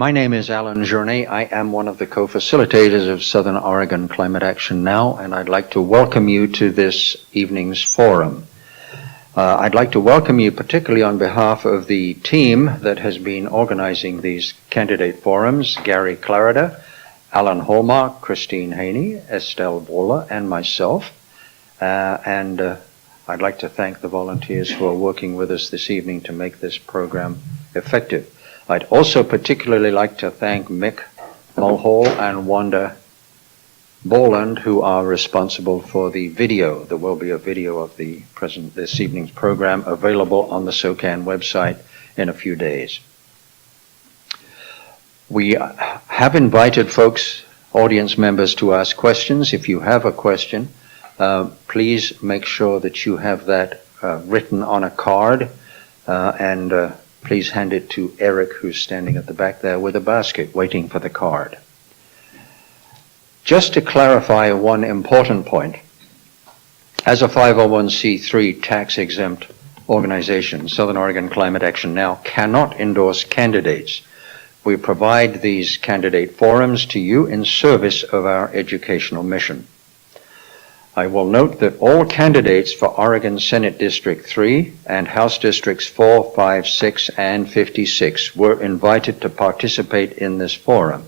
My name is Alan Journey. I am one of the co-facilitators of Southern Oregon Climate Action Now, and I'd like to welcome you to this evening's forum. I'd like to welcome you particularly on behalf of the team that has been organizing these candidate forums, Gary Clarida, Alan Hallmark, Christine Haney, Estelle Bola, and myself. I'd like to thank the volunteers who are working with us this evening to make this program effective. I'd also particularly like to thank Mick Mulhall and Wanda Borland, who are responsible for the video. There will be a video of this evening's program available on the SOCAN website in a few days. We have invited folks, audience members, to ask questions. If you have a question, please make sure that you have that written on a card and please hand it to Eric, who's standing at the back there with a basket waiting for the card. Just to clarify one important point, as a 501c3 tax-exempt organization, Southern Oregon Climate Action Now cannot endorse candidates. We provide these candidate forums to you in service of our educational mission. I will note that all candidates for Oregon Senate District 3 and House Districts 4, 5, 6, and 56 were invited to participate in this forum.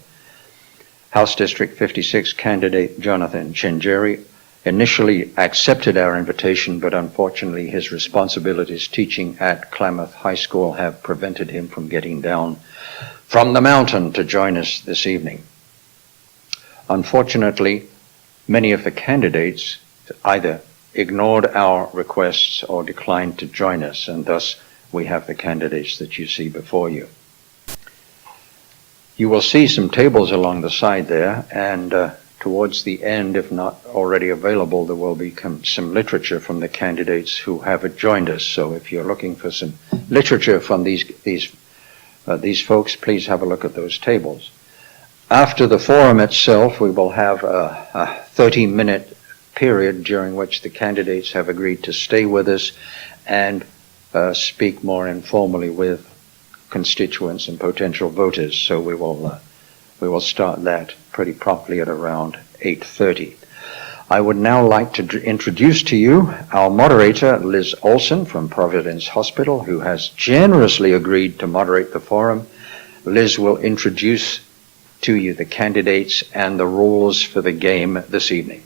House District 56 candidate Jonathan Chengeri initially accepted our invitation, but unfortunately his responsibilities teaching at Klamath High School have prevented him from getting down from the mountain to join us this evening. Unfortunately, many of the candidates either ignored our requests or declined to join us, and thus we have the candidates that you see before you. You will see some tables along the side there, and towards the end, if not already available, there will be some literature from the candidates who have joined us. So if you're looking for some literature from these folks, please have a look at those tables. After the forum itself, we will have a 30-minute period during which the candidates have agreed to stay with us and speak more informally with constituents and potential voters. So we will start that pretty promptly at around 8:30. I would now like to introduce to you our moderator, Liz Olson from Providence Hospital, who has generously agreed to moderate the forum. Liz will introduce to you the candidates and the rules for the game this evening.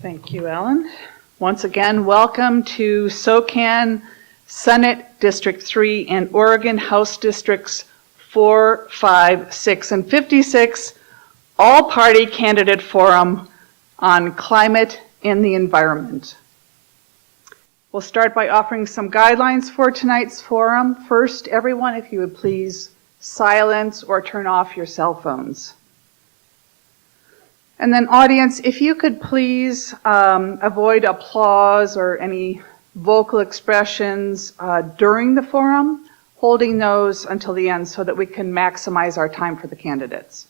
Thank you, Alan. Once again, welcome to SOCAN Senate District 3 and Oregon House Districts 4, 5, 6, and 56 all-party candidate forum on climate and the environment. We'll start by offering some guidelines for tonight's forum. First, everyone, if you would please silence or turn off your cell phones. And then audience, if you could please avoid applause or any vocal expressions during the forum, holding those until the end so that we can maximize our time for the candidates.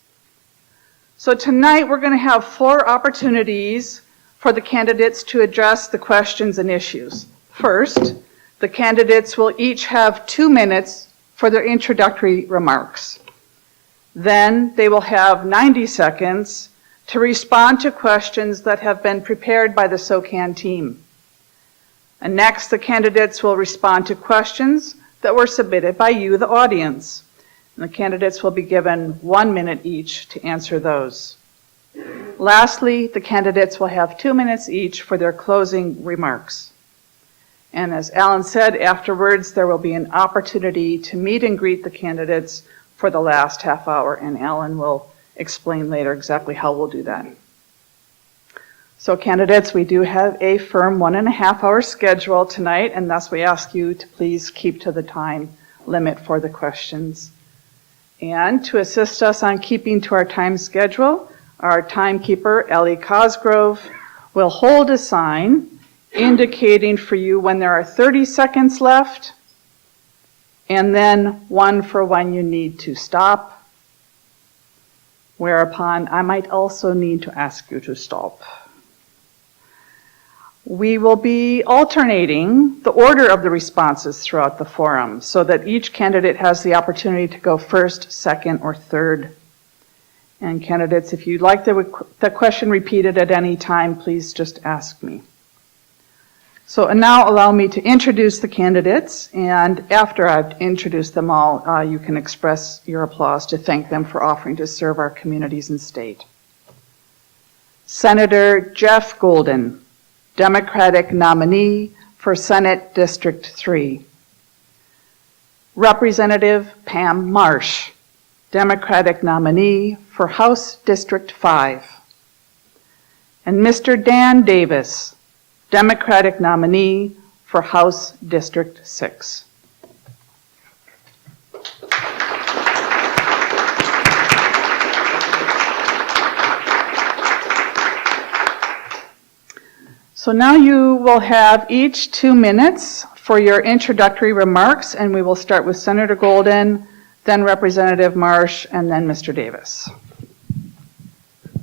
So tonight we're going to have 4 opportunities for the candidates to address the questions and issues. First, the candidates will each have 2 minutes for their introductory remarks. Then they will have 90 seconds to respond to questions that have been prepared by the SOCAN team. And next, the candidates will respond to questions that were submitted by you, the audience. And the candidates will be given 1 minute each to answer those. Lastly, the candidates will have 2 minutes each for their closing remarks. And as Alan said, afterwards there will be an opportunity to meet and greet the candidates for the last half hour, and Alan will explain later exactly how we'll do that. So candidates, we do have a firm 1.5 hour schedule tonight, and thus we ask you to please keep to the time limit for the questions. And to assist us on keeping to our time schedule, our timekeeper, Ellie Cosgrove, will hold a sign indicating for you when there are 30 seconds left, and then 1 for when you need to stop, whereupon I might also need to ask you to stop. We will be alternating the order of the responses throughout the forum so that each candidate has the opportunity to go first, second, or third. And candidates, if you'd like the question repeated at any time, please just ask me. So and now allow me to introduce the candidates, and after I've introduced them all, you can express your applause to thank them for offering to serve our communities and state. Senator Jeff Golden, Democratic nominee for Senate District 3. Representative Pam Marsh, Democratic nominee for House District 5. And Mr. Dan Davis, Democratic nominee for House District 6. So now you will have each 2 minutes for your introductory remarks, and we will start with Senator Golden, then Representative Marsh, and then Mr. Davis.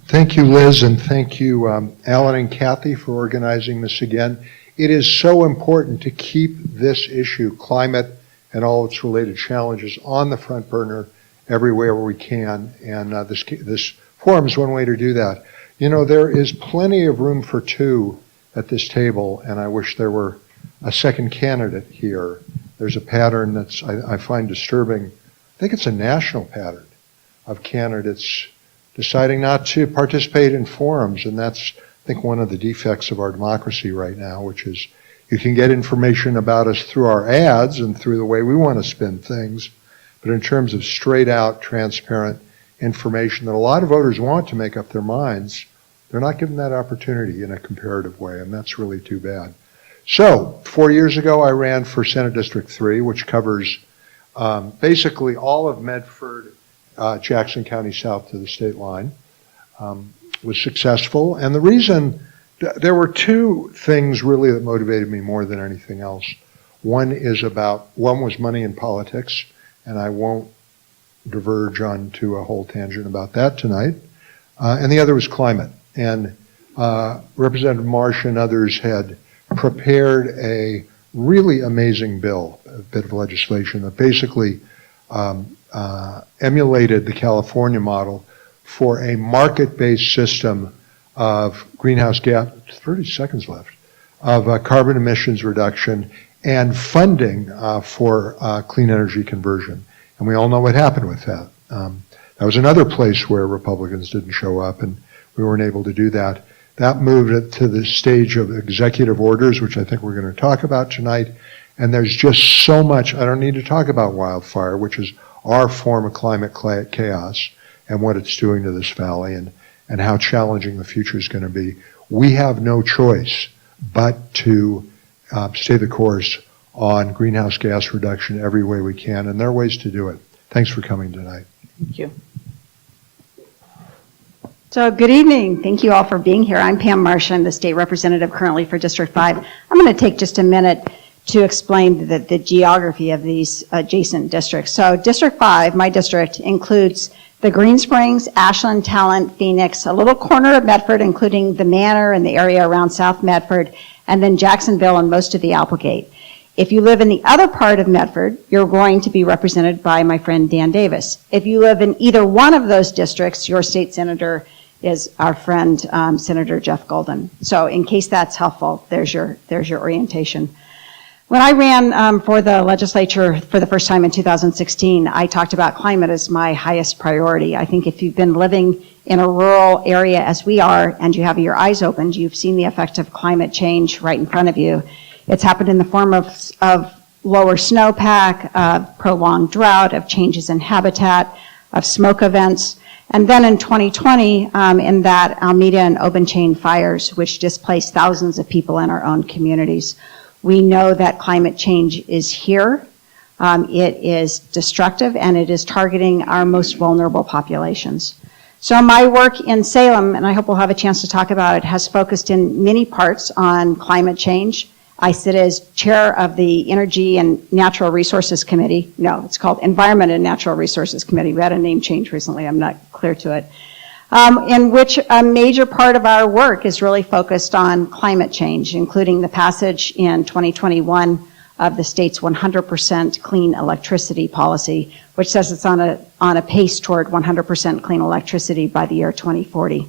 Thank you, Liz, and thank you, Alan and Kathy, for organizing this again. It is so important to keep this issue, climate and all its related challenges, on the front burner everywhere we can, and this forum is one way to do that. You know, there is plenty of room for two at this table, and I wish there were a second candidate here. There's a pattern that's I find disturbing. I think it's a national pattern of candidates deciding not to participate in forums, and that's, I think, one of the defects of our democracy right now, which is you can get information about us through our ads and through the way we want to spin things, but in terms of straight out, transparent information that a lot of voters want to make up their minds, they're not given that opportunity in a comparative way, and that's really too bad. So, 4 years ago, I ran for Senate District 3, which covers basically all of Medford, Jackson County south to the state line. Was successful, and the reason, there were two things really that motivated me more than anything else. One was money in politics, and I won't diverge onto a whole tangent about that tonight, and the other was climate. And Representative Marsh and others had prepared a really amazing bill, a bit of legislation that basically emulated the California model for a market-based system of greenhouse gas, 30 seconds left, of carbon emissions reduction and funding for clean energy conversion. And we all know what happened with that. That was another place where Republicans didn't show up, and we weren't able to do that. That moved it to the stage of executive orders, which I think we're going to talk about tonight. And there's just so much. I don't need to talk about wildfire, which is our form of climate chaos and what it's doing to this valley and how challenging the future is going to be. We have no choice but to stay the course on greenhouse gas reduction every way we can, and there are ways to do it. Thanks for coming tonight. Thank you. So good evening. Thank you all for being here. I'm Pam Marsh. I'm the state representative currently for District 5. I'm going to take just a minute to explain the geography of these adjacent districts. So District 5, my district, includes the Green Springs, Ashland, Talent, Phoenix, a little corner of Medford, including the Manor and the area around South Medford, and then Jacksonville and most of the Applegate. If you live in the other part of Medford, you're going to be represented by my friend Dan Davis. If you live in either one of those districts, your state senator is our friend, Senator Jeff Golden. So in case that's helpful, there's your orientation. When I ran for the legislature for the first time in 2016, I talked about climate as my highest priority. I think if you've been living in a rural area as we are, and you have your eyes opened, you've seen the effect of climate change right in front of you. It's happened in the form of lower snowpack, of prolonged drought, of changes in habitat, of smoke events. And then in 2020, in that Alameda and Open Chain fires, which displaced thousands of people in our own communities. We know that climate change is here. It is destructive, and it is targeting our most vulnerable populations. So my work in Salem, and I hope we'll have a chance to talk about it, has focused in many parts on climate change. I sit as chair of the Energy and Natural Resources Committee. No, it's called Environment and Natural Resources Committee. We had a name change recently. I'm not clear to it. in which a major part of our work is really focused on climate change, including the passage in 2021 of the state's 100% clean electricity policy, which says it's on a pace toward 100% clean electricity by the year 2040.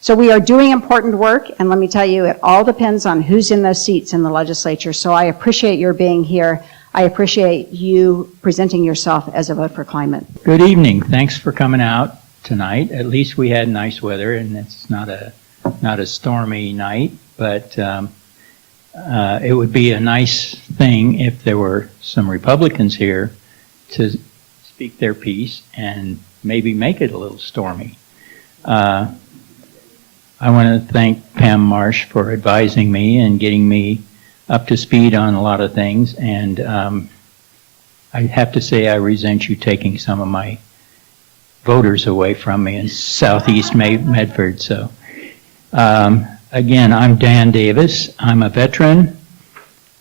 So we are doing important work, and let me tell you, it all depends on who's in those seats in the legislature. So I appreciate your being here. I appreciate you presenting yourself as a Vote for Climate. Good evening. Thanks for coming out tonight. At least we had nice weather, and it's not a stormy night, but it would be a nice thing if there were some Republicans here to speak their piece and maybe make it a little stormy. I want to thank Pam Marsh for advising me and getting me up to speed on a lot of things, and I have to say I resent you taking some of my voters away from me in southeast Medford. So again, I'm Dan Davis. I'm a veteran,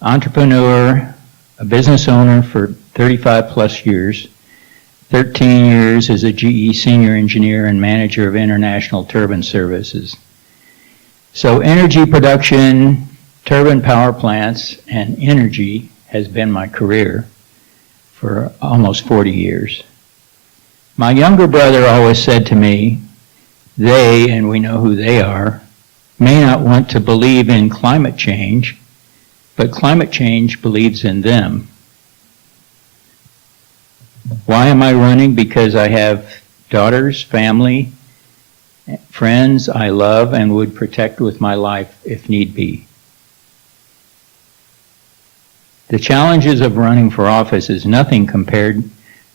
entrepreneur, a business owner for 35 plus years, 13 years as a GE senior engineer and manager of international turbine services. So energy production, turbine power plants, and energy has been my career for almost 40 years. My younger brother always said to me, they, and we know who they are, may not want to believe in climate change, but climate change believes in them. Why am I running? Because I have daughters, family, friends I love and would protect with my life if need be. The challenges of running for office is nothing compared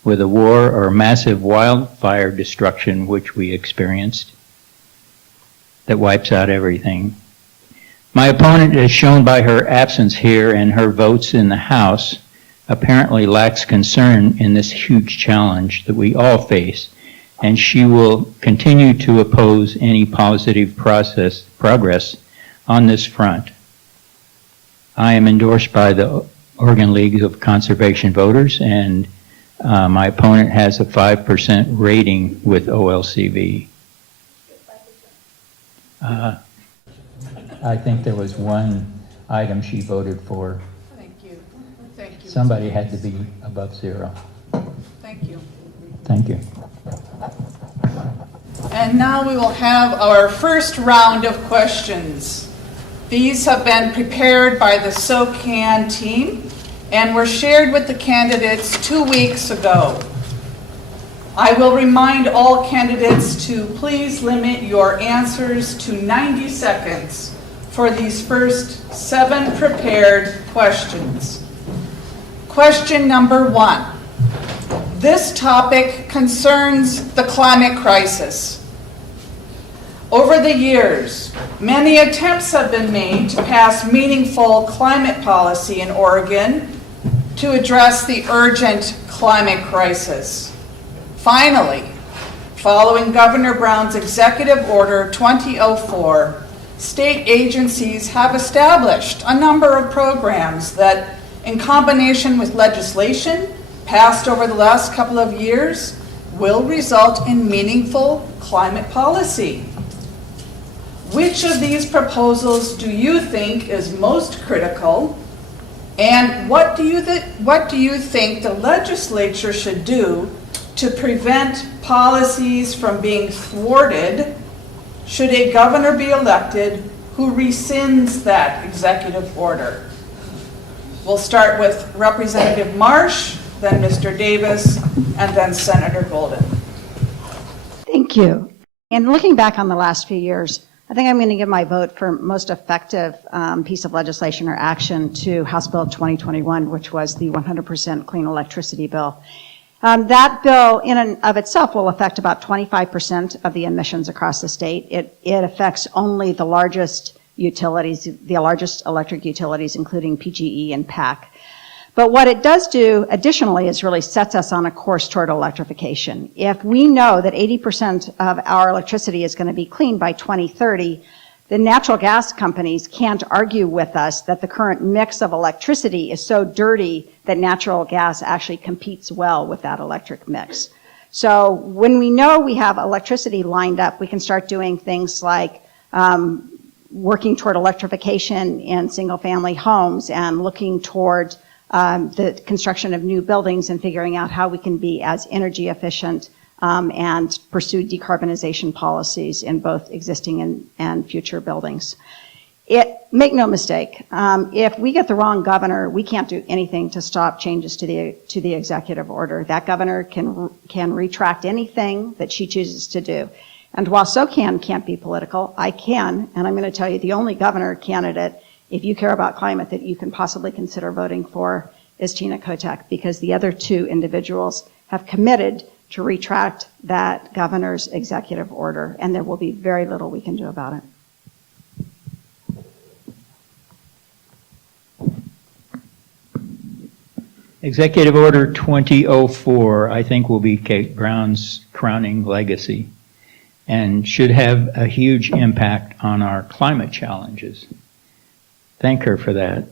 with a war or massive wildfire destruction which we experienced that wipes out everything. My opponent, as shown by her absence here and her votes in the House, apparently lacks concern in this huge challenge that we all face, and she will continue to oppose any positive progress on this front. I am endorsed by the Oregon League of Conservation Voters, and my opponent has a 5% rating with OLCV. I think there was one item she voted for. Thank you. Thank you. Somebody had to be above 0. Thank you. Thank you. And now we will have our first round of questions. These have been prepared by the SOCAN team and were shared with the candidates 2 weeks ago. I will remind all candidates to please limit your answers to 90 seconds for these first 7 prepared questions. Question number 1. This topic concerns the climate crisis. Over the years, many attempts have been made to pass meaningful climate policy in Oregon to address the urgent climate crisis. Finally, following Governor Brown's Executive Order 2004, state agencies have established a number of programs that, in combination with legislation passed over the last couple of years, will result in meaningful climate policy. Which of these proposals do you think is most critical, and what do you think the legislature should do to prevent policies from being thwarted should a governor be elected who rescinds that executive order? We'll start with Representative Marsh, then Mr. Davis, and then Senator Golden. Thank you. And looking back on the last few years, I think I'm going to give my vote for most effective piece of legislation or action to House Bill 2021, which was the 100% clean electricity bill. That bill in and of itself will affect about 25% of the emissions across the state. It affects only the largest utilities, the largest electric utilities, including PGE and PAC. But what it does do additionally is really sets us on a course toward electrification. If we know that 80% of our electricity is going to be clean by 2030, the natural gas companies can't argue with us that the current mix of electricity is so dirty that natural gas actually competes well with that electric mix. So when we know we have electricity lined up, we can start doing things like working toward electrification in single-family homes and looking toward the construction of new buildings and figuring out how we can be as energy efficient and pursue decarbonization policies in both existing and future buildings. Make no mistake, if we get the wrong governor, we can't do anything to stop changes to the executive order. That governor can retract anything that she chooses to do. And while SOCAN can't be political, I can, and I'm going to tell you the only governor candidate, if you care about climate, that you can possibly consider voting for is Tina Kotek, because the other two individuals have committed to retract that governor's executive order, and there will be very little we can do about it. Executive Order 2004, I think, will be Kate Brown's crowning legacy and should have a huge impact on our climate challenges. Thank her for that.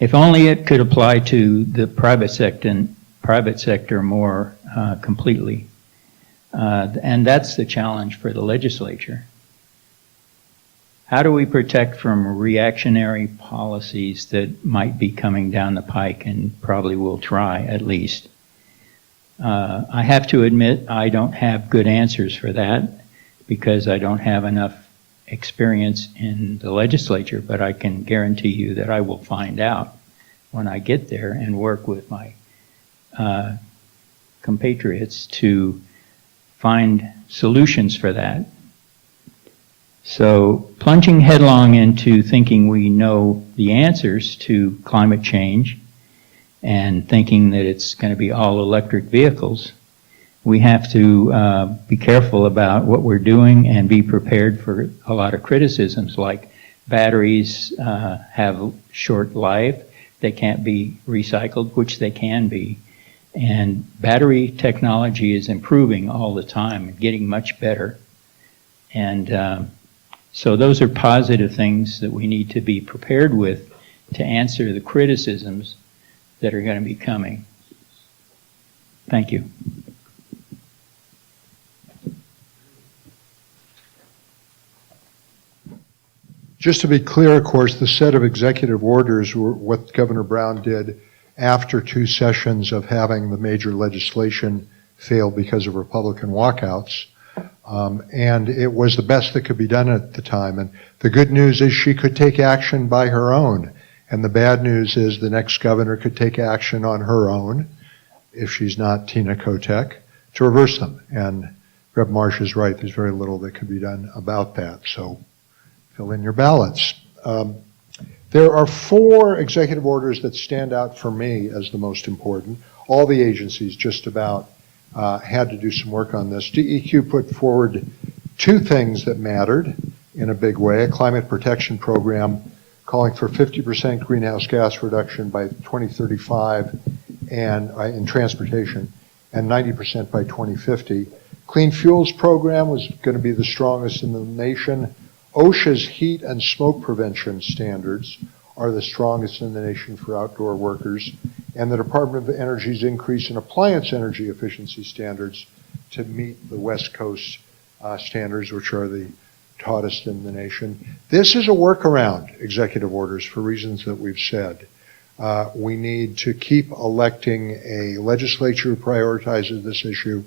If only it could apply to the private sector more completely. And that's the challenge for the legislature. How do we protect from reactionary policies that might be coming down the pike and probably will try at least? I have to admit I don't have good answers for that because I don't have enough experience in the legislature, but I can guarantee you that I will find out when I get there and work with my compatriots to find solutions for that. So plunging headlong into thinking we know the answers to climate change and thinking that it's going to be all electric vehicles, we have to be careful about what we're doing and be prepared for a lot of criticisms, like batteries have short life, they can't be recycled, which they can be. And battery technology is improving all the time and getting much better. And so those are positive things that we need to be prepared with to answer the criticisms that are going to be coming. Thank you. Just to be clear, of course, the set of executive orders were what Governor Brown did after 2 sessions of having the major legislation fail because of Republican walkouts. And it was the best that could be done at the time. And the good news is she could take action by her own. And the bad news is the next governor could take action on her own, if she's not Tina Kotek, to reverse them. And Rep. Marsh is right, there's very little that could be done about that. So fill in your ballots. There are 4 executive orders that stand out for me as the most important. All the agencies just about had to do some work on this. DEQ put forward 2 things that mattered in a big way: a climate protection program calling for 50% greenhouse gas reduction by 2035 and in transportation, and 90% by 2050. Clean fuels program was going to be the strongest in the nation. OSHA's heat and smoke prevention standards are the strongest in the nation for outdoor workers, and the Department of Energy's increase in appliance energy efficiency standards to meet the West Coast standards, which are the tautest in the nation. This is a workaround, executive orders, for reasons that we've said. We need to keep electing a legislature who prioritizes this issue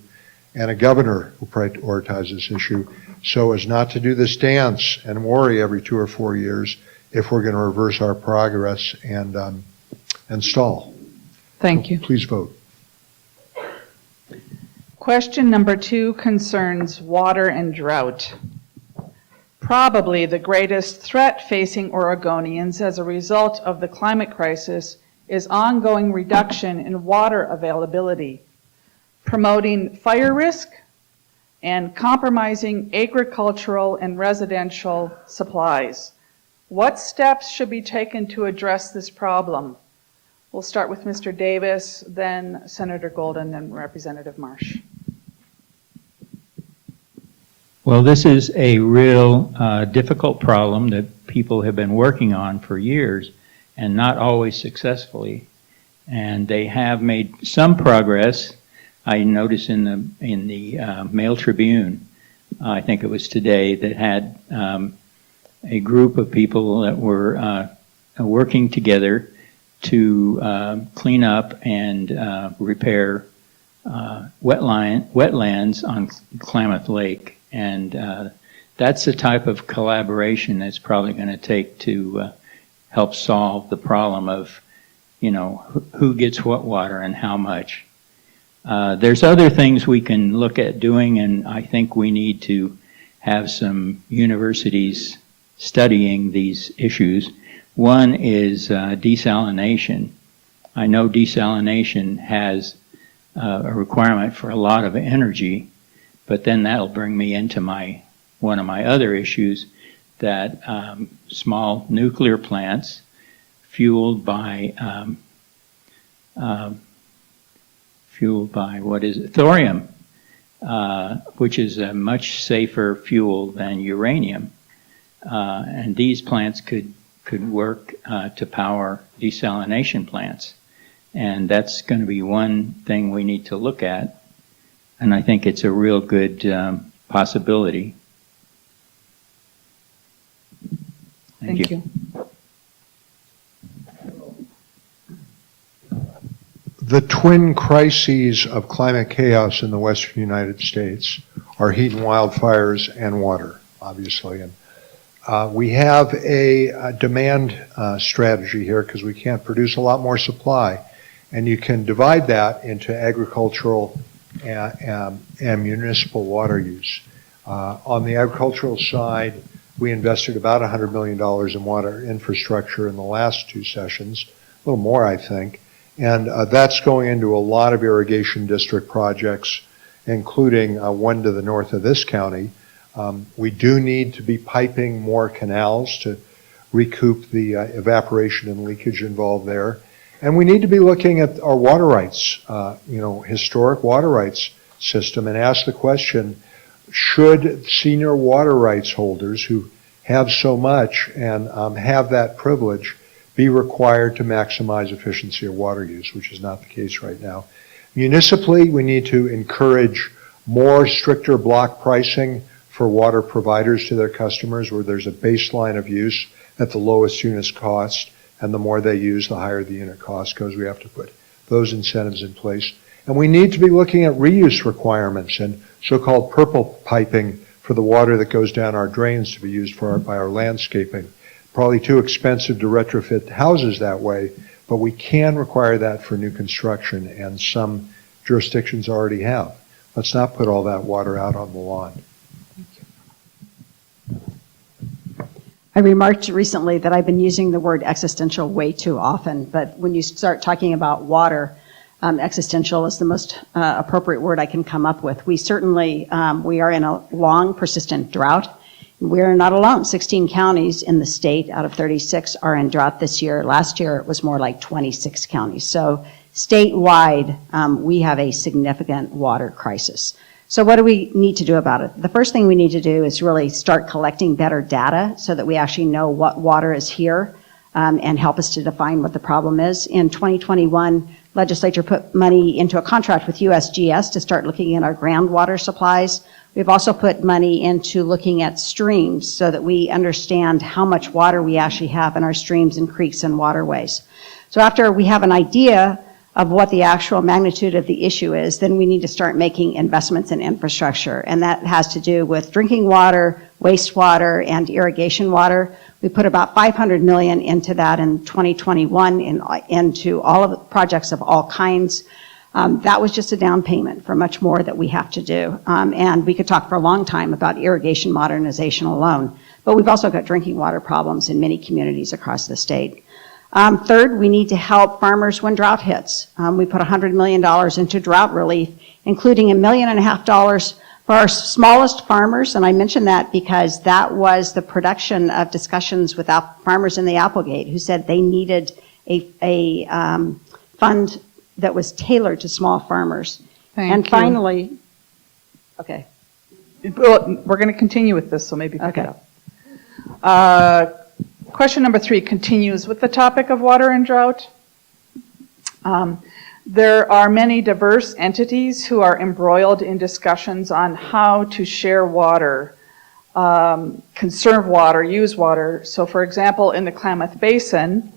and a governor who prioritizes this issue, so as not to do this dance and worry every 2 or 4 years if we're going to reverse our progress and stall. Thank you. Please vote. Question number 2 concerns water and drought. Probably the greatest threat facing Oregonians as a result of the climate crisis is ongoing reduction in water availability, promoting fire risk, and compromising agricultural and residential supplies. What steps should be taken to address this problem? We'll start with Mr. Davis, then Senator Golden, then Representative Marsh. Well, this is a real difficult problem that people have been working on for years and not always successfully. And they have made some progress, I noticed in the Mail Tribune, I think it was today, that had a group of people that were working together to clean up and repair wetlands on Klamath Lake. And that's the type of collaboration that's probably going to take to help solve the problem of, who gets what water and how much. There's other things we can look at doing, and I think we need to have some universities studying these issues. One is desalination. I know desalination has a requirement for a lot of energy, but then that'll bring me into one of my other issues, that small nuclear plants fueled by thorium, which is a much safer fuel than uranium. And these plants could work to power desalination plants. And that's going to be one thing we need to look at. And I think it's a real good possibility. Thank you. The twin crises of climate chaos in the western United States are heat and wildfires and water, obviously. And we have a demand strategy here because we can't produce a lot more supply. And you can divide that into agricultural and municipal water use. On the agricultural side, we invested about $100 million in water infrastructure in the last two sessions, a little more, I think. And that's going into a lot of irrigation district projects, including one to the north of this county. We do need to be piping more canals to recoup the evaporation and leakage involved there. And we need to be looking at our water rights, historic water rights system, and ask the question, should senior water rights holders who have so much and have that privilege be required to maximize efficiency of water use, which is not the case right now. Municipally, we need to encourage more stricter block pricing for water providers to their customers, where there's a baseline of use at the lowest unit cost, and the more they use, the higher the unit cost goes. We have to put those incentives in place. And we need to be looking at reuse requirements and so-called purple piping for the water that goes down our drains to be used by our landscaping. Probably too expensive to retrofit houses that way, but we can require that for new construction, and some jurisdictions already have. Let's not put all that water out on the lawn. I remarked recently that I've been using the word existential way too often, but when you start talking about water, existential is the most appropriate word I can come up with. We certainly, we are in a long, persistent drought. We're not alone. 16 counties in the state out of 36 are in drought this year. Last year, it was more like 26 counties. So statewide, we have a significant water crisis. So what do we need to do about it? The first thing we need to do is really start collecting better data so that we actually know what water is here and help us to define what the problem is. In 2021, legislature put money into a contract with USGS to start looking at our groundwater supplies. We've also put money into looking at streams so that we understand how much water we actually have in our streams and creeks and waterways. So after we have an idea of what the actual magnitude of the issue is, then we need to start making investments in infrastructure. And that has to do with drinking water, wastewater, and irrigation water. We put about $500 million into that in 2021 into all of the projects of all kinds. That was just a down payment for much more that we have to do. And we could talk for a long time about irrigation modernization alone. But we've also got drinking water problems in many communities across the state. Third, we need to help farmers when drought hits. We put $100 million into drought relief, including $1.5 million for our smallest farmers. And I mention that because that was the production of discussions with farmers in the Applegate who said they needed a fund that was tailored to small farmers. Thank you. Finally, okay. Well, we're going to continue with this, so maybe pick it up. Question number 3 continues with the topic of water and drought. There are many diverse entities who are embroiled in discussions on how to share water, conserve water, use water. So for example, in the Klamath Basin,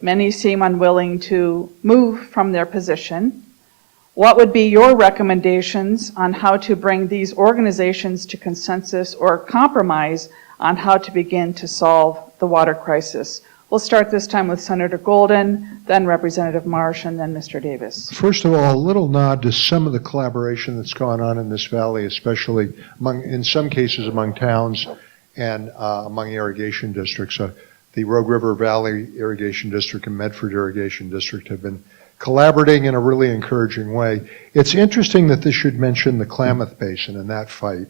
many seem unwilling to move from their position. What would be your recommendations on how to bring these organizations to consensus or compromise on how to begin to solve the water crisis? We'll start this time with Senator Golden, then Representative Marsh, and then Mr. Davis. First of all, a little nod to some of the collaboration that's gone on in this valley, especially in some cases among towns and among irrigation districts. The Rogue River Valley Irrigation District and Medford Irrigation District have been collaborating in a really encouraging way. It's interesting that this should mention the Klamath Basin and that fight,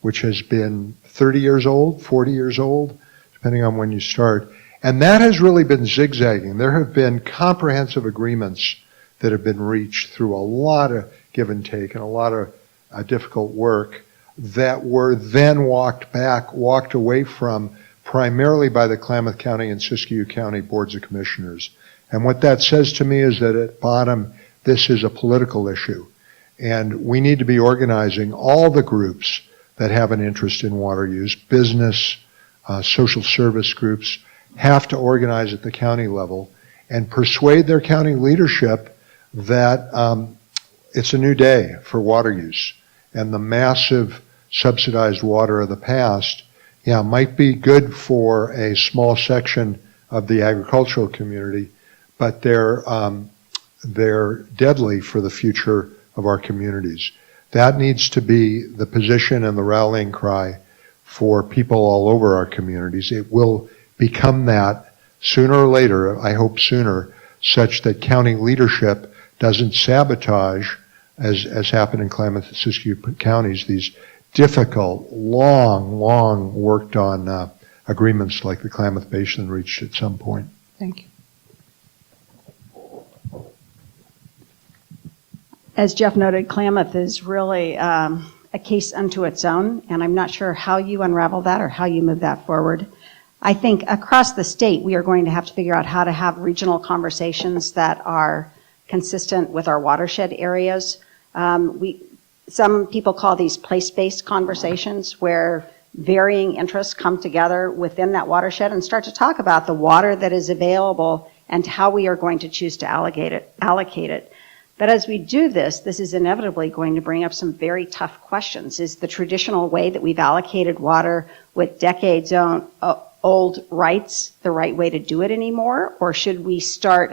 which has been 30 years old, 40 years old, depending on when you start. And that has really been zigzagging. There have been comprehensive agreements that have been reached through a lot of give and take and a lot of difficult work that were then walked away from primarily by the Klamath County and Siskiyou County Boards of Commissioners. And what that says to me is that at bottom, this is a political issue. And we need to be organizing all the groups that have an interest in water use, business, social service groups, have to organize at the county level and persuade their county leadership that it's a new day for water use. And the massive subsidized water of the past, might be good for a small section of the agricultural community, but they're deadly for the future of our communities. That needs to be the position and the rallying cry for people all over our communities. It will become that sooner or later, I hope sooner, such that county leadership doesn't sabotage, as happened in Klamath and Siskiyou counties, these difficult, long worked on agreements like the Klamath Basin reached at some point. Thank you. As Jeff noted, Klamath is really a case unto its own, and I'm not sure how you unravel that or how you move that forward. I think across the state, we are going to have to figure out how to have regional conversations that are consistent with our watershed areas. Some people call these place-based conversations where varying interests come together within that watershed and start to talk about the water that is available and how we are going to choose to allocate it. But as we do this, this is inevitably going to bring up some very tough questions. Is the traditional way that we've allocated water with decades-old rights the right way to do it anymore? Or should we start,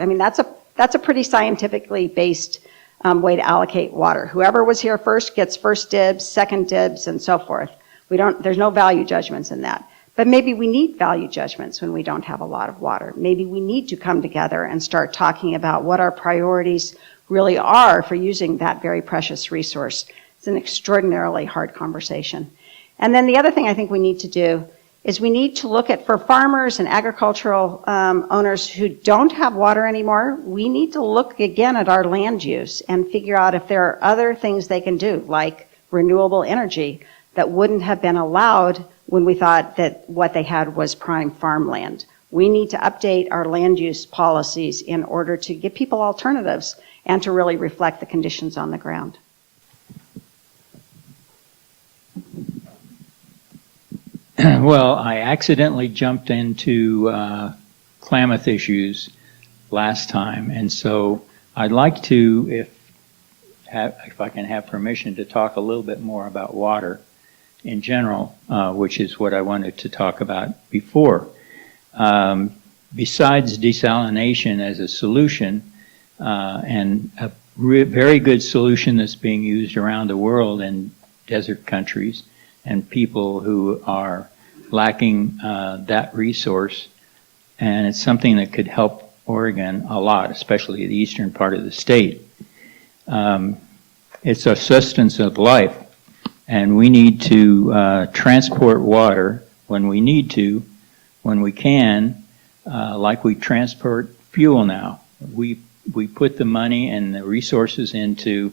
that's a pretty scientifically based way to allocate water. Whoever was here first gets first dibs, second dibs, and so forth. There's no value judgments in that. But maybe we need value judgments when we don't have a lot of water. Maybe we need to come together and start talking about what our priorities really are for using that very precious resource. It's an extraordinarily hard conversation. And then the other thing I think we need to do is we need to look at, for farmers and agricultural owners who don't have water anymore, we need to look again at our land use and figure out if there are other things they can do, like renewable energy, that wouldn't have been allowed when we thought that what they had was prime farmland. We need to update our land use policies in order to give people alternatives and to really reflect the conditions on the ground. Well, I accidentally jumped into Klamath issues last time, and so I'd like to, if I can have permission, to talk a little bit more about water in general, which is what I wanted to talk about before. Besides desalination as a solution, and a very good solution that's being used around the world in desert countries and people who are lacking that resource, and it's something that could help Oregon a lot, especially the eastern part of the state. It's a sustenance of life, and we need to transport water when we need to, when we can, like we transport fuel now. We put the money and the resources into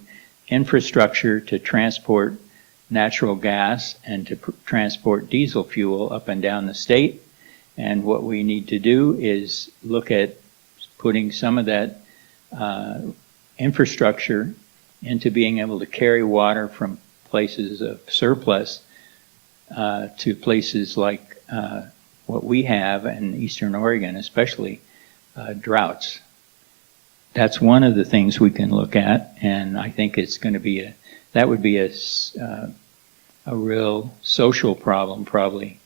infrastructure to transport natural gas and to transport diesel fuel up and down the state. And what we need to do is look at putting some of that infrastructure into being able to carry water from places of surplus to places like what we have in Eastern Oregon, especially droughts. That's one of the things we can look at, and I think it's going to be that would be a real social problem probably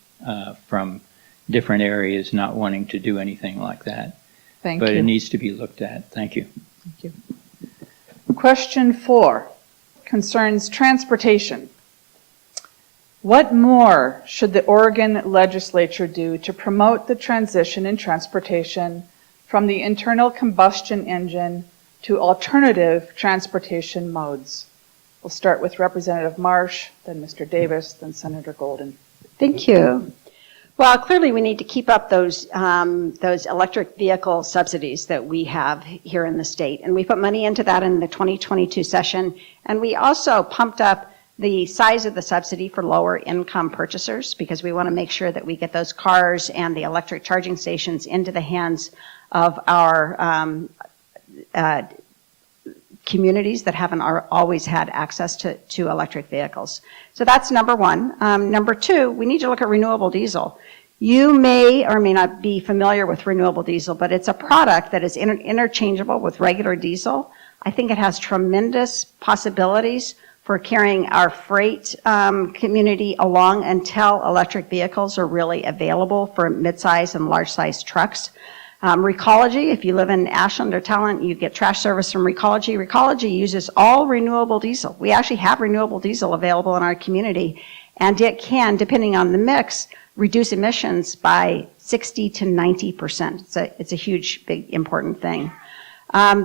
from different areas not wanting to do anything like that. Thank But you. it needs to be looked at. Thank you. Thank you. Question 4 concerns transportation. What more should the Oregon legislature do to promote the transition in transportation from the internal combustion engine to alternative transportation modes? We'll start with Representative Marsh, then Mr. Davis, then Senator Golden. Thank you. Well, clearly we need to keep up those electric vehicle subsidies that we have here in the state. And we put money into that in the 2022 session. And we also pumped up the size of the subsidy for lower income purchasers because we want to make sure that we get those cars and the electric charging stations into the hands of our communities that haven't always had access to electric vehicles. So that's number one. Number two, we need to look at renewable diesel. You may or may not be familiar with renewable diesel, but it's a product that is interchangeable with regular diesel. I think it has tremendous possibilities for carrying our freight community along until electric vehicles are really available for mid-size and large-size trucks. Recology, if you live in Ashland or Talent, you get trash service from Recology. Recology uses all renewable diesel. We actually have renewable diesel available in our community, and it can, depending on the mix, reduce emissions by 60 to 90%. It's a huge, big, important thing.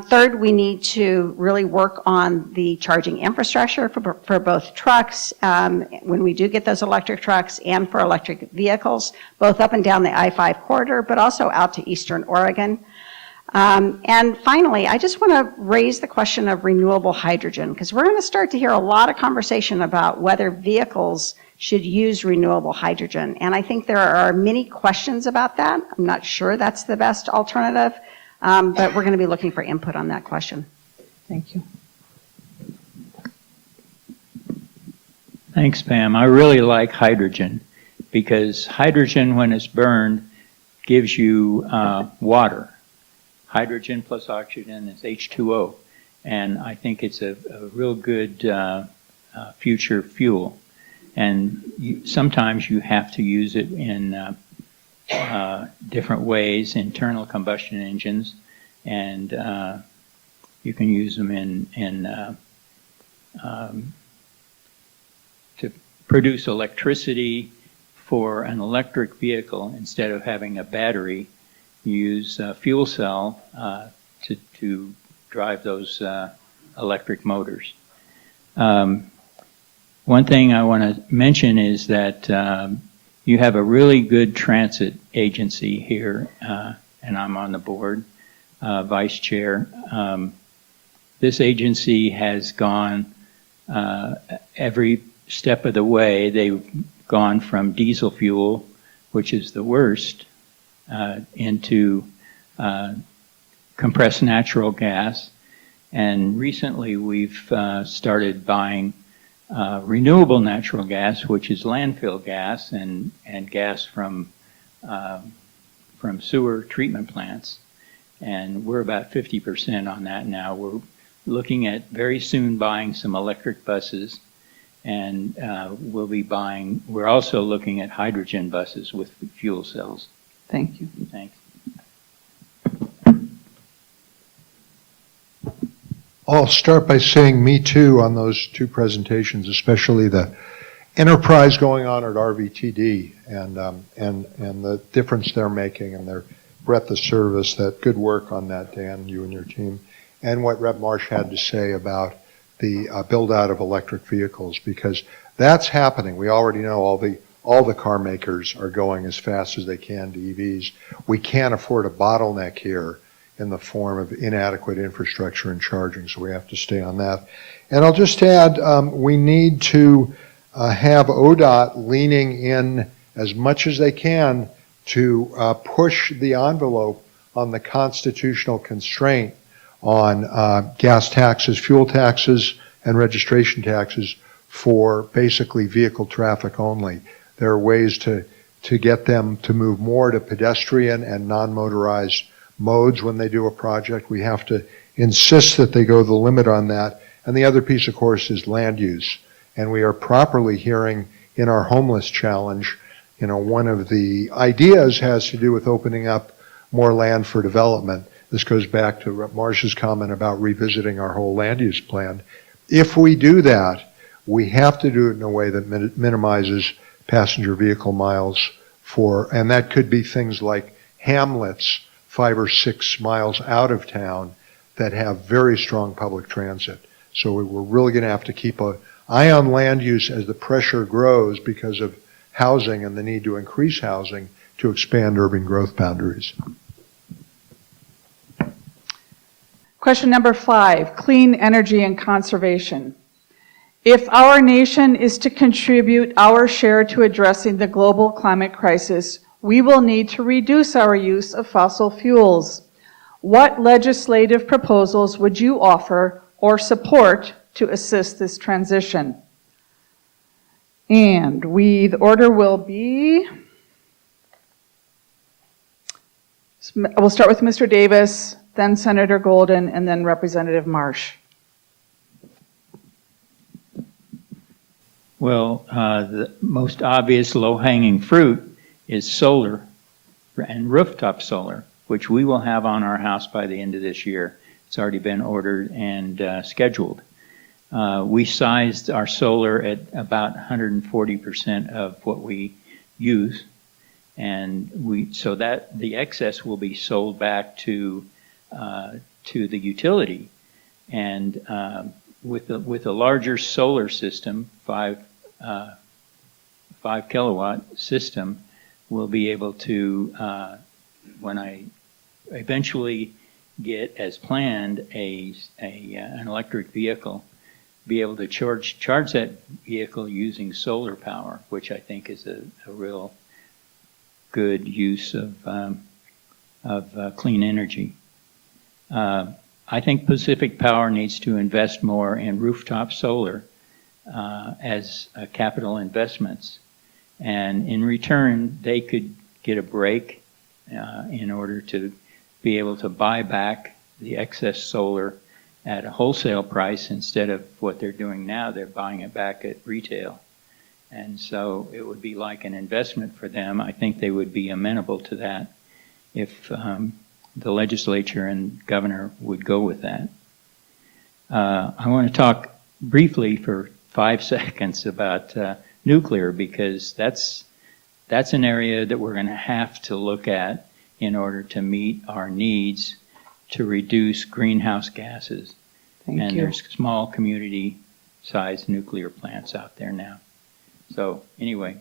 Third, we need to really work on the charging infrastructure for both trucks, when we do get those electric trucks, and for electric vehicles, both up and down the I-5 corridor, but also out to Eastern Oregon. And finally, I just want to raise the question of renewable hydrogen, because we're going to start to hear a lot of conversation about whether vehicles should use renewable hydrogen. And I think there are many questions about that. I'm not sure that's the best alternative. But we're going to be looking for input on that question. Thank you. Thanks, Pam. I really like hydrogen because hydrogen, when it's burned, gives you water. Hydrogen plus oxygen is H2O, and I think it's a real good future fuel. And sometimes you have to use it in different ways, internal combustion engines, and you can use them to produce electricity for an electric vehicle. Instead of having a battery, you use a fuel cell to drive those electric motors. One thing I want to mention is that you have a really good transit agency here, and I'm on the board, vice chair. This agency has gone every step of the way. They've gone from diesel fuel, which is the worst, into compressed natural gas. And recently we've started buying renewable natural gas, which is landfill gas and gas from sewer treatment plants. And we're about 50% on that now. We're looking at very soon buying some electric buses, and we're also looking at hydrogen buses with fuel cells. Thank you. Thanks. I'll start by saying me too on those two presentations, especially the enterprise going on at RVTD and the difference they're making and their breadth of service. That good work on that, Dan, you and your team, and what Rep. Marsh had to say about the build out of electric vehicles, because that's happening. We already know all the car makers are going as fast as they can to EVs. We can't afford a bottleneck here in the form of inadequate infrastructure and charging, so we have to stay on that. And I'll just add, we need to have ODOT leaning in as much as they can to push the envelope on the constitutional constraint on gas taxes, fuel taxes, and registration taxes for basically vehicle traffic only. There are ways to get them to move more to pedestrian and non-motorized modes when they do a project. We have to insist that they go the limit on that. And the other piece, of course, is land use. And we are properly hearing in our homeless challenge, one of the ideas has to do with opening up more land for development. This goes back to Marsh's comment about revisiting our whole land use plan. If we do that, we have to do it in a way that minimizes passenger vehicle miles and that could be things like hamlets 5 or 6 miles out of town that have very strong public transit. So we're really going to have to keep an eye on land use as the pressure grows because of housing and the need to increase housing to expand urban growth boundaries. Question number 5, clean energy and conservation. If our nation is to contribute our share to addressing the global climate crisis, we will need to reduce our use of fossil fuels. What legislative proposals would you offer or support to assist this transition? And the order will be, we'll start with Mr. Davis, then Senator Golden, and then Representative Marsh. Well, the most obvious low-hanging fruit is solar and rooftop solar, which we will have on our house by the end of this year. It's already been ordered and scheduled. We sized our solar at about 140% of what we use, and so that the excess will be sold back to the utility. And with a larger solar system, 5 kilowatt system, we'll be able to, when I eventually get, as planned, an electric vehicle, be able to charge that vehicle using solar power, which I think is a real good use of clean energy. I think Pacific Power needs to invest more in rooftop solar as capital investments. And in return, they could get a break in order to be able to buy back the excess solar at a wholesale price instead of what they're doing now. They're buying it back at retail. And so it would be like an investment for them. I think they would be amenable to that if the legislature and governor would go with that. I want to talk briefly for 5 seconds about nuclear, because that's an area that we're going to have to look at in order to meet our needs to reduce greenhouse gases. And there's small community-sized nuclear plants out there now. So anyway,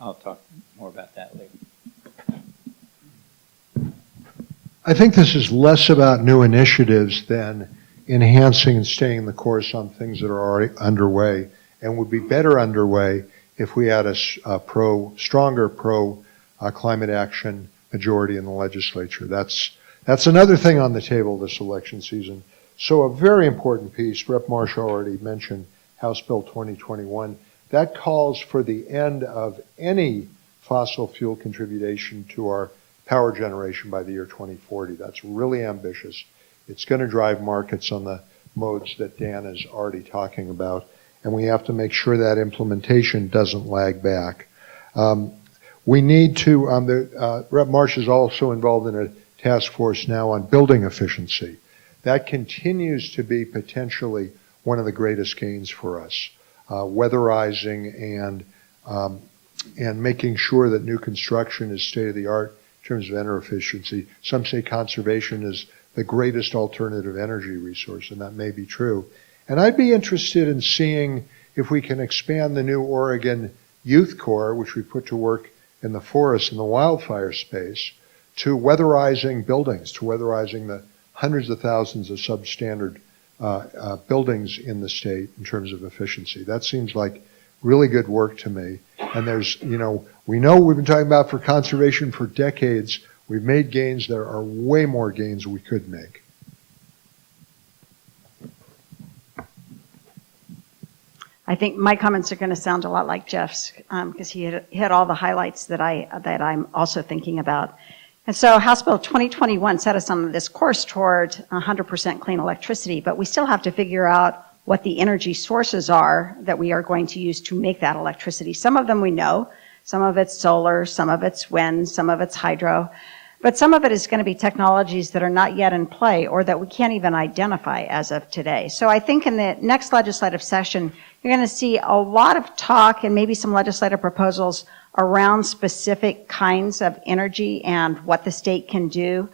I'll talk more about that later. I think this is less about new initiatives than enhancing and staying the course on things that are already underway, and would be better underway if we had a stronger climate action majority in the legislature. That's another thing on the table this election season. So a very important piece, Rep. Marsh already mentioned House Bill 2021, that calls for the end of any fossil fuel contribution to our power generation by the year 2040. That's really ambitious. It's going to drive markets on the modes that Dan is already talking about, and we have to make sure that implementation doesn't lag back. We need to, Rep. Marsh is also involved in a task force now on building efficiency. That continues to be potentially one of the greatest gains for us. Weatherizing and making sure that new construction is state-of-the-art in terms of energy efficiency. Some say conservation is the greatest alternative energy resource, and that may be true. And I'd be interested in seeing if we can expand the new Oregon Youth Corps, which we put to work in the forest and the wildfire space, to weatherizing buildings, to weatherizing the hundreds of thousands of substandard buildings in the state in terms of efficiency. That seems like really good work to me. And there's, we know we've been talking about for conservation for decades. We've made gains. There are way more gains we could make. I think my comments are going to sound a lot like Jeff's because he hit all the highlights that I'm also thinking about. And so House Bill 2021 set us on this course toward 100% clean electricity, but we still have to figure out what the energy sources are that we are going to use to make that electricity. Some of them we know. Some of it's solar, some of it's wind, some of it's hydro. But some of it is going to be technologies that are not yet in play or that we can't even identify as of today. So I think in the next legislative session, you're going to see a lot of talk and maybe some legislative proposals around specific kinds of energy and what the state can do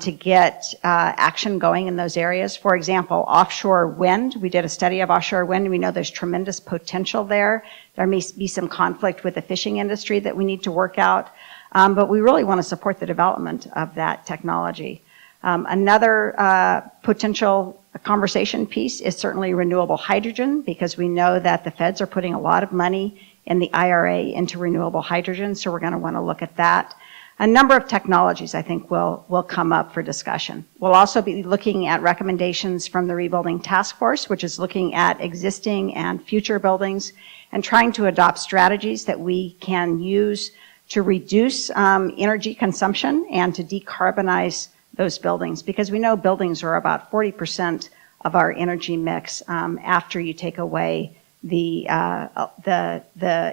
to get action going in those areas. For example, offshore wind. We did a study of offshore wind. We know there's tremendous potential there. There may be some conflict with the fishing industry that we need to work out. But we really want to support the development of that technology. Another potential conversation piece is certainly renewable hydrogen, because we know that the feds are putting a lot of money in the IRA into renewable hydrogen, so we're going to want to look at that. A number of technologies, I think, will come up for discussion. We'll also be looking at recommendations from the Rebuilding Task Force, which is looking at existing and future buildings and trying to adopt strategies that we can use to reduce energy consumption and to decarbonize those buildings, because we know buildings are about 40% of our energy mix after you take away the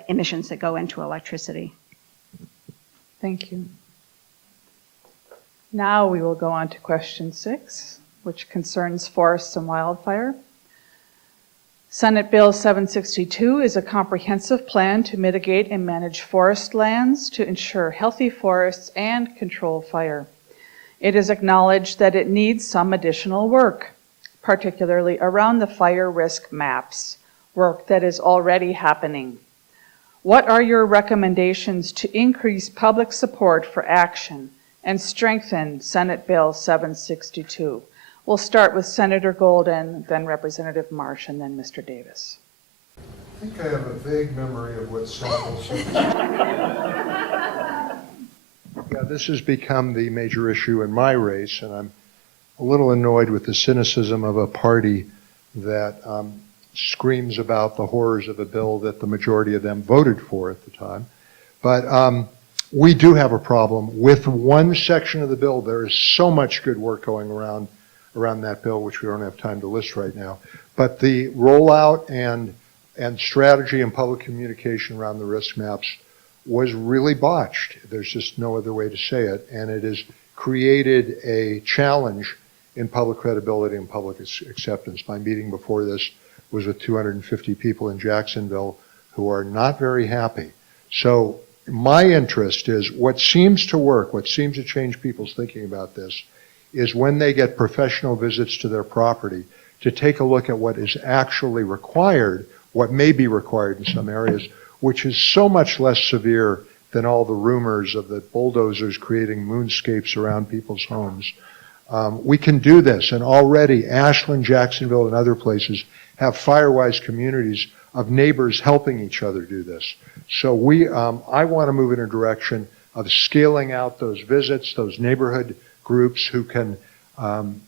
emissions that go into electricity. Thank you. Now we will go on to question 6, which concerns forests and wildfire. Senate Bill 762 is a comprehensive plan to mitigate and manage forest lands to ensure healthy forests and control fire. It is acknowledged that it needs some additional work, particularly around the fire risk maps, work that is already happening. What are your recommendations to increase public support for action and strengthen Senate Bill 762? We'll start with Senator Golden, then Representative Marsh, and then Mr. Davis. I think I have a vague memory of what Senate says. Yeah, this has become the major issue in my race, and I'm a little annoyed with the cynicism of a party that screams about the horrors of a bill that the majority of them voted for at the time. But we do have a problem with one section of the bill. There is so much good work going around that bill, which we don't have time to list right now. But the rollout and strategy and public communication around the risk maps was really botched. There's just no other way to say it. And it has created a challenge in public credibility and public acceptance. My meeting before this was with 250 people in Jacksonville who are not very happy. So my interest is what seems to work, what seems to change people's thinking about this, is when they get professional visits to their property to take a look at what is actually required, what may be required in some areas, which is so much less severe than all the rumors of the bulldozers creating moonscapes around people's homes. We can do this, and already Ashland, Jacksonville, and other places have Firewise communities of neighbors helping each other do this. So I want to move in a direction of scaling out those visits, those neighborhood groups who can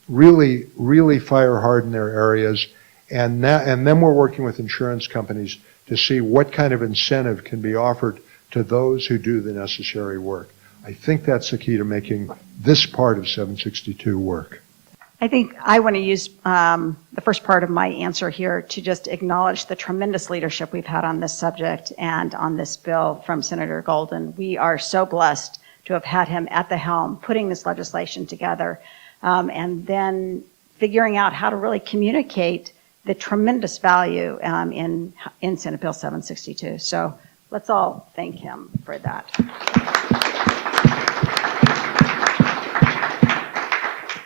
really, really fire hard in their areas. And then we're working with insurance companies to see what kind of incentive can be offered to those who do the necessary work. I think that's the key to making this part of 762 work. I think I want to use the first part of my answer here to just acknowledge the tremendous leadership we've had on this subject and on this bill from Senator Golden. We are so blessed to have had him at the helm, putting this legislation together, and then figuring out how to really communicate the tremendous value in Senate Bill 762. So let's all thank him for that.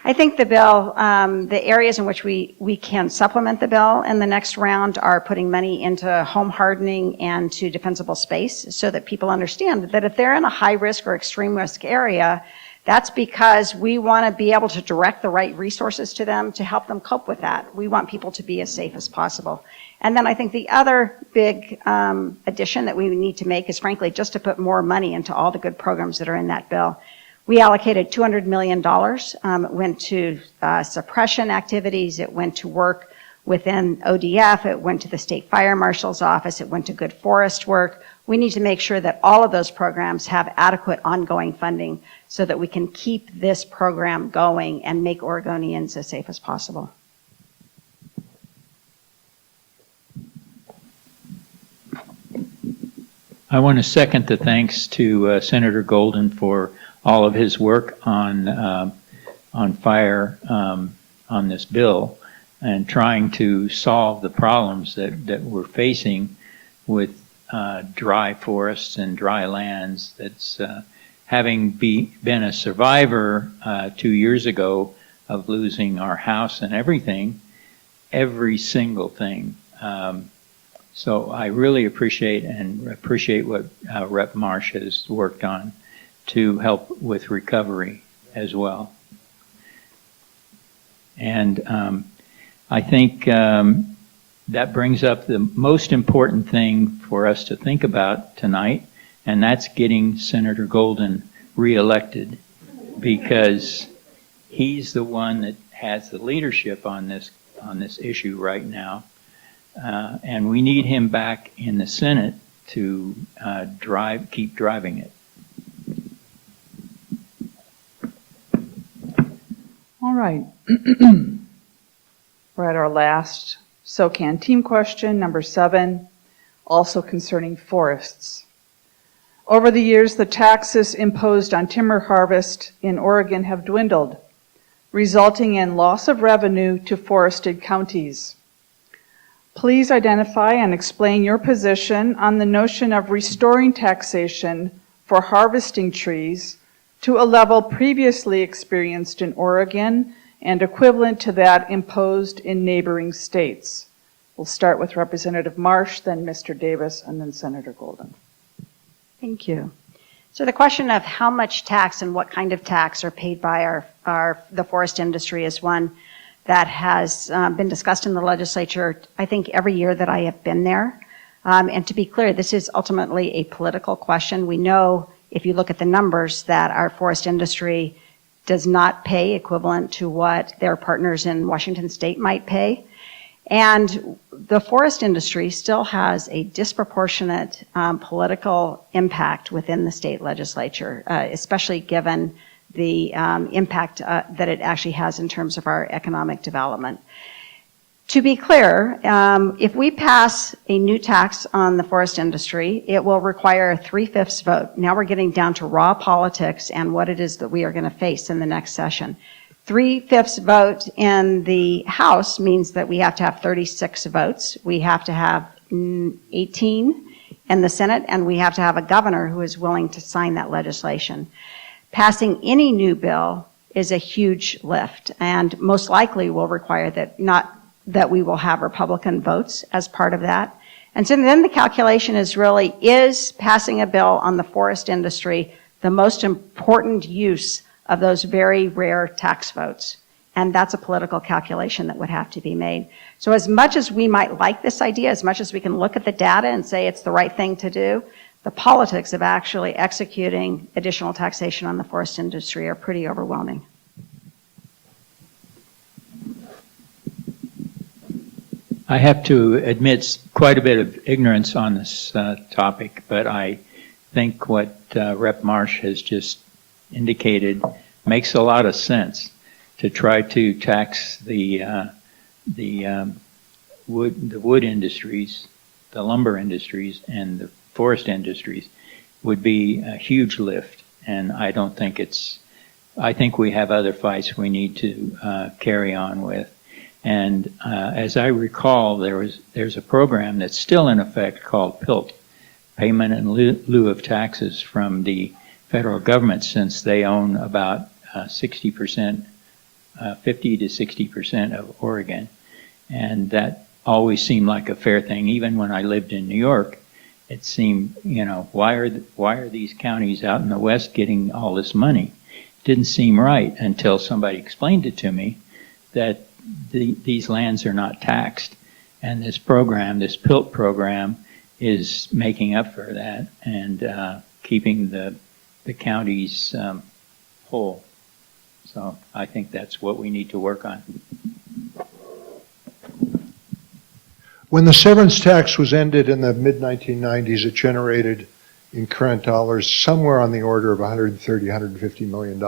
I think the bill, the areas in which we can supplement the bill in the next round are putting money into home hardening and to defensible space, so that people understand that if they're in a high risk or extreme risk area, that's because we want to be able to direct the right resources to them to help them cope with that. We want people to be as safe as possible. And then I think the other big addition that we need to make is, frankly, just to put more money into all the good programs that are in that bill. We allocated $200 million. It went to suppression activities. It went to work within ODF, it went to the state fire marshal's office, it went to good forest work. We need to make sure that all of those programs have adequate ongoing funding so that we can keep this program going and make Oregonians as safe as possible. I want to second the thanks to Senator Golden for all of his work on fire on this bill and trying to solve the problems that we're facing with dry forests and dry lands. That's having been a survivor 2 years ago of losing our house and everything, every single thing. So I really appreciate what Rep. Marsh has worked on to help with recovery as well. And I think that brings up the most important thing for us to think about tonight, and that's getting Senator Golden reelected, because he's the one that has the leadership on this issue right now. And we need him back in the Senate to keep driving it. All right. We're at our last SOCAN team question, number 7, also concerning forests. Over the years, the taxes imposed on timber harvest in Oregon have dwindled, resulting in loss of revenue to forested counties. Please identify and explain your position on the notion of restoring taxation for harvesting trees to a level previously experienced in Oregon and equivalent to that imposed in neighboring states. We'll start with Representative Marsh, then Mr. Davis, and then Senator Golden. Thank you. So the question of how much tax and what kind of tax are paid by the forest industry is one that has been discussed in the legislature, I think, every year that I have been there. And to be clear, this is ultimately a political question. We know, if you look at the numbers, that our forest industry does not pay equivalent to what their partners in Washington state might pay. And the forest industry still has a disproportionate political impact within the state legislature, especially given the impact that it actually has in terms of our economic development. To be clear, if we pass a new tax on the forest industry, it will require a 3/5 vote. Now we're getting down to raw politics and what it is that we are going to face in the next session. 3/5 vote in the House means that we have to have 36 votes. We have to have 18 in the Senate, and we have to have a governor who is willing to sign that legislation. Passing any new bill is a huge lift, and most likely will require that we will have Republican votes as part of that. And so then the calculation is really, is passing a bill on the forest industry the most important use of those very rare tax votes? And that's a political calculation that would have to be made. So as much as we might like this idea, as much as we can look at the data and say it's the right thing to do, the politics of actually executing additional taxation on the forest industry are pretty overwhelming. I have to admit quite a bit of ignorance on this topic, but I think what Rep. Marsh has just indicated makes a lot of sense to try to tax the wood industries, the lumber industries, and the forest industries would be a huge lift. And I don't think I think we have other fights we need to carry on with. And as I recall, there's a program that's still in effect called PILT, Payment in Lieu of Taxes, from the federal government, since they own about 60%, 50 to 60% of Oregon. And that always seemed like a fair thing. Even when I lived in New York, it seemed, why are these counties out in the West getting all this money? It didn't seem right until somebody explained it to me that these lands are not taxed. And this program, this PILT program, is making up for that and keeping the counties whole. So I think that's what we need to work on. When the severance tax was ended in the mid-1990s, it generated, in current dollars, somewhere on the order of $130, $150 million.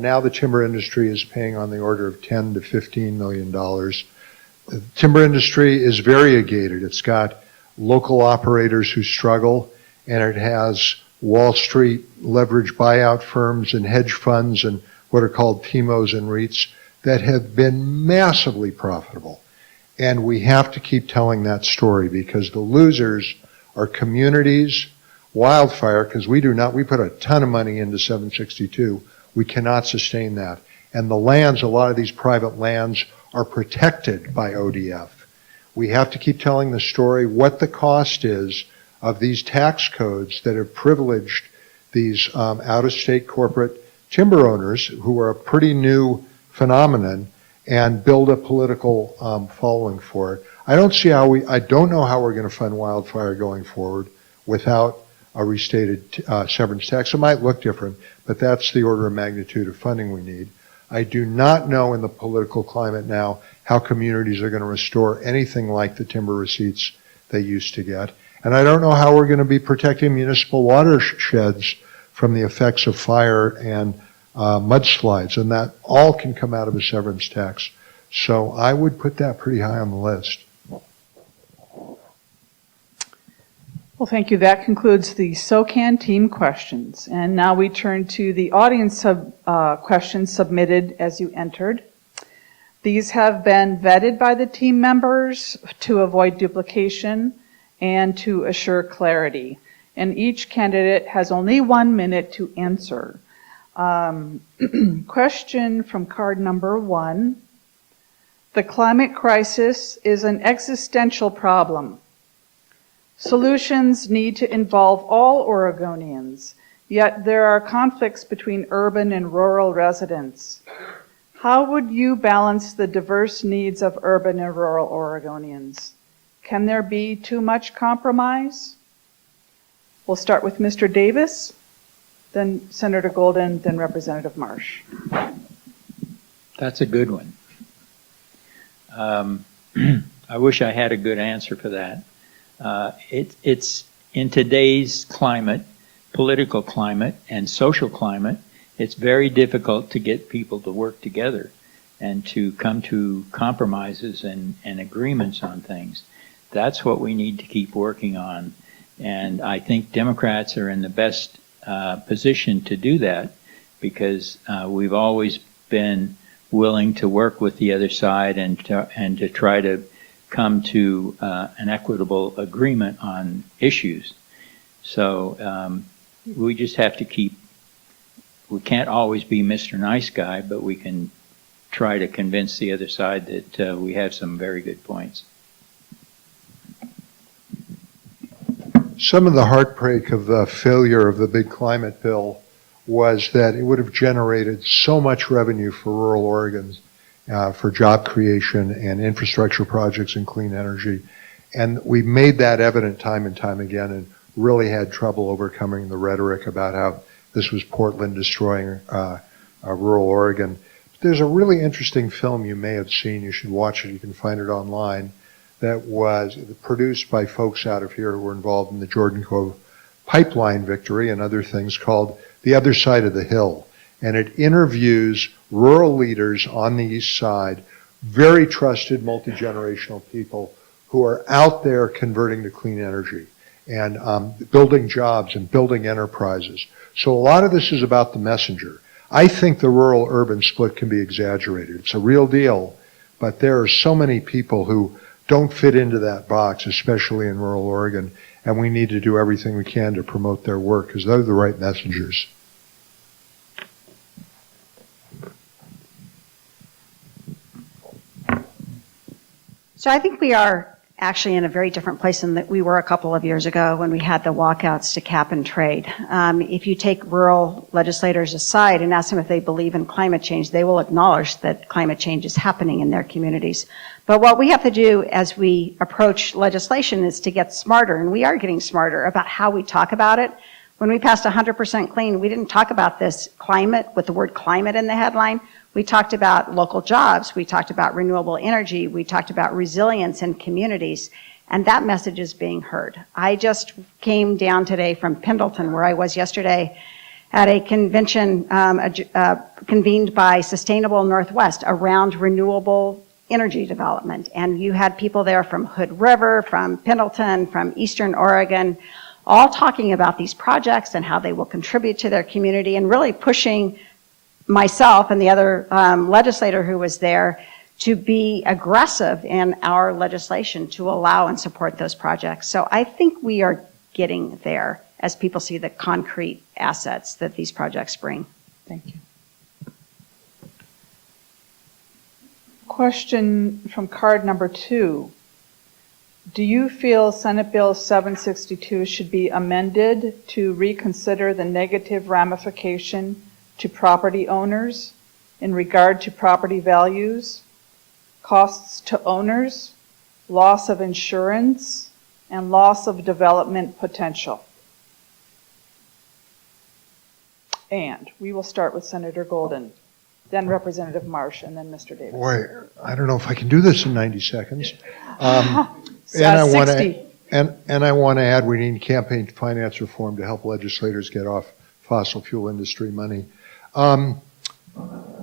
Now the timber industry is paying on the order of $10 to $15 million. The timber industry is variegated. It's got local operators who struggle, and it has Wall Street leverage buyout firms and hedge funds and what are called TIMOs and REITs that have been massively profitable. And we have to keep telling that story because the losers are communities, wildfire, because we put a ton of money into 762. We cannot sustain that. And the lands, a lot of these private lands are protected by ODF. We have to keep telling the story, what the cost is of these tax codes that have privileged these out-of-state corporate timber owners who are a pretty new phenomenon and build a political following for it. I don't know how we're going to fund wildfire going forward without a restated severance tax. It might look different, but that's the order of magnitude of funding we need. I do not know in the political climate now how communities are going to restore anything like the timber receipts they used to get. And I don't know how we're going to be protecting municipal watersheds from the effects of fire and mudslides, and that all can come out of a severance tax. So I would put that pretty high on the list. Well, thank you. That concludes the SOCAN team questions. And now we turn to the audience questions submitted as you entered. These have been vetted by the team members to avoid duplication and to assure clarity. And each candidate has only 1 minute to answer. Question from card number 1. The climate crisis is an existential problem. Solutions need to involve all Oregonians, yet there are conflicts between urban and rural residents. How would you balance the diverse needs of urban and rural Oregonians? Can there be too much compromise? We'll start with Mr. Davis, then Senator Golden, then Representative Marsh. That's a good one. I wish I had a good answer for that. It's in today's climate, political climate and social climate, it's very difficult to get people to work together and to come to compromises and agreements on things. That's what we need to keep working on. And I think Democrats are in the best position to do that because we've always been willing to work with the other side and to try to come to an equitable agreement on issues. So we just have to keep, we can't always be Mr. Nice Guy, but we can try to convince the other side that we have some very good points. Some of the heartbreak of the failure of the big climate bill was that it would have generated so much revenue for rural Oregon for job creation and infrastructure projects and clean energy. And we made that evident time and time again and really had trouble overcoming the rhetoric about how this was Portland destroying rural Oregon. There's a really interesting film you may have seen. You should watch it. You can find it online. That was produced by folks out of here who were involved in the Jordan Cove pipeline victory and other things, called The Other Side of the Hill. And it interviews rural leaders on the east side, very trusted multi-generational people who are out there converting to clean energy and building jobs and building enterprises. So a lot of this is about the messenger. I think the rural-urban split can be exaggerated. It's a real deal, but there are so many people who don't fit into that box, especially in rural Oregon, and we need to do everything we can to promote their work because they're the right messengers. So I think we are actually in a very different place than that we were a couple of years ago when we had the walkouts to cap and trade. If you take rural legislators aside and ask them if they believe in climate change, they will acknowledge that climate change is happening in their communities. But what we have to do as we approach legislation is to get smarter, and we are getting smarter about how we talk about it. When we passed 100% clean, we didn't talk about this climate with the word climate in the headline. We talked about local jobs. We talked about renewable energy. We talked about resilience in communities. And that message is being heard. I just came down today from Pendleton, where I was yesterday, at a convention convened by Sustainable Northwest around renewable energy development. And you had people there from Hood River, from Pendleton, from Eastern Oregon, all talking about these projects and how they will contribute to their community, and really pushing myself and the other legislator who was there to be aggressive in our legislation to allow and support those projects. So I think we are getting there as people see the concrete assets that these projects bring. Thank you. Question from card number 2. Do you feel Senate Bill 762 should be amended to reconsider the negative ramification to property owners in regard to property values, costs to owners, loss of insurance, and loss of development potential? And we will start with Senator Golden, then Representative Marsh, and then Mr. Davis. Boy, I don't know if I can do this in 90 seconds. And I want 60. to add, we need campaign finance reform to help legislators get off fossil fuel industry money.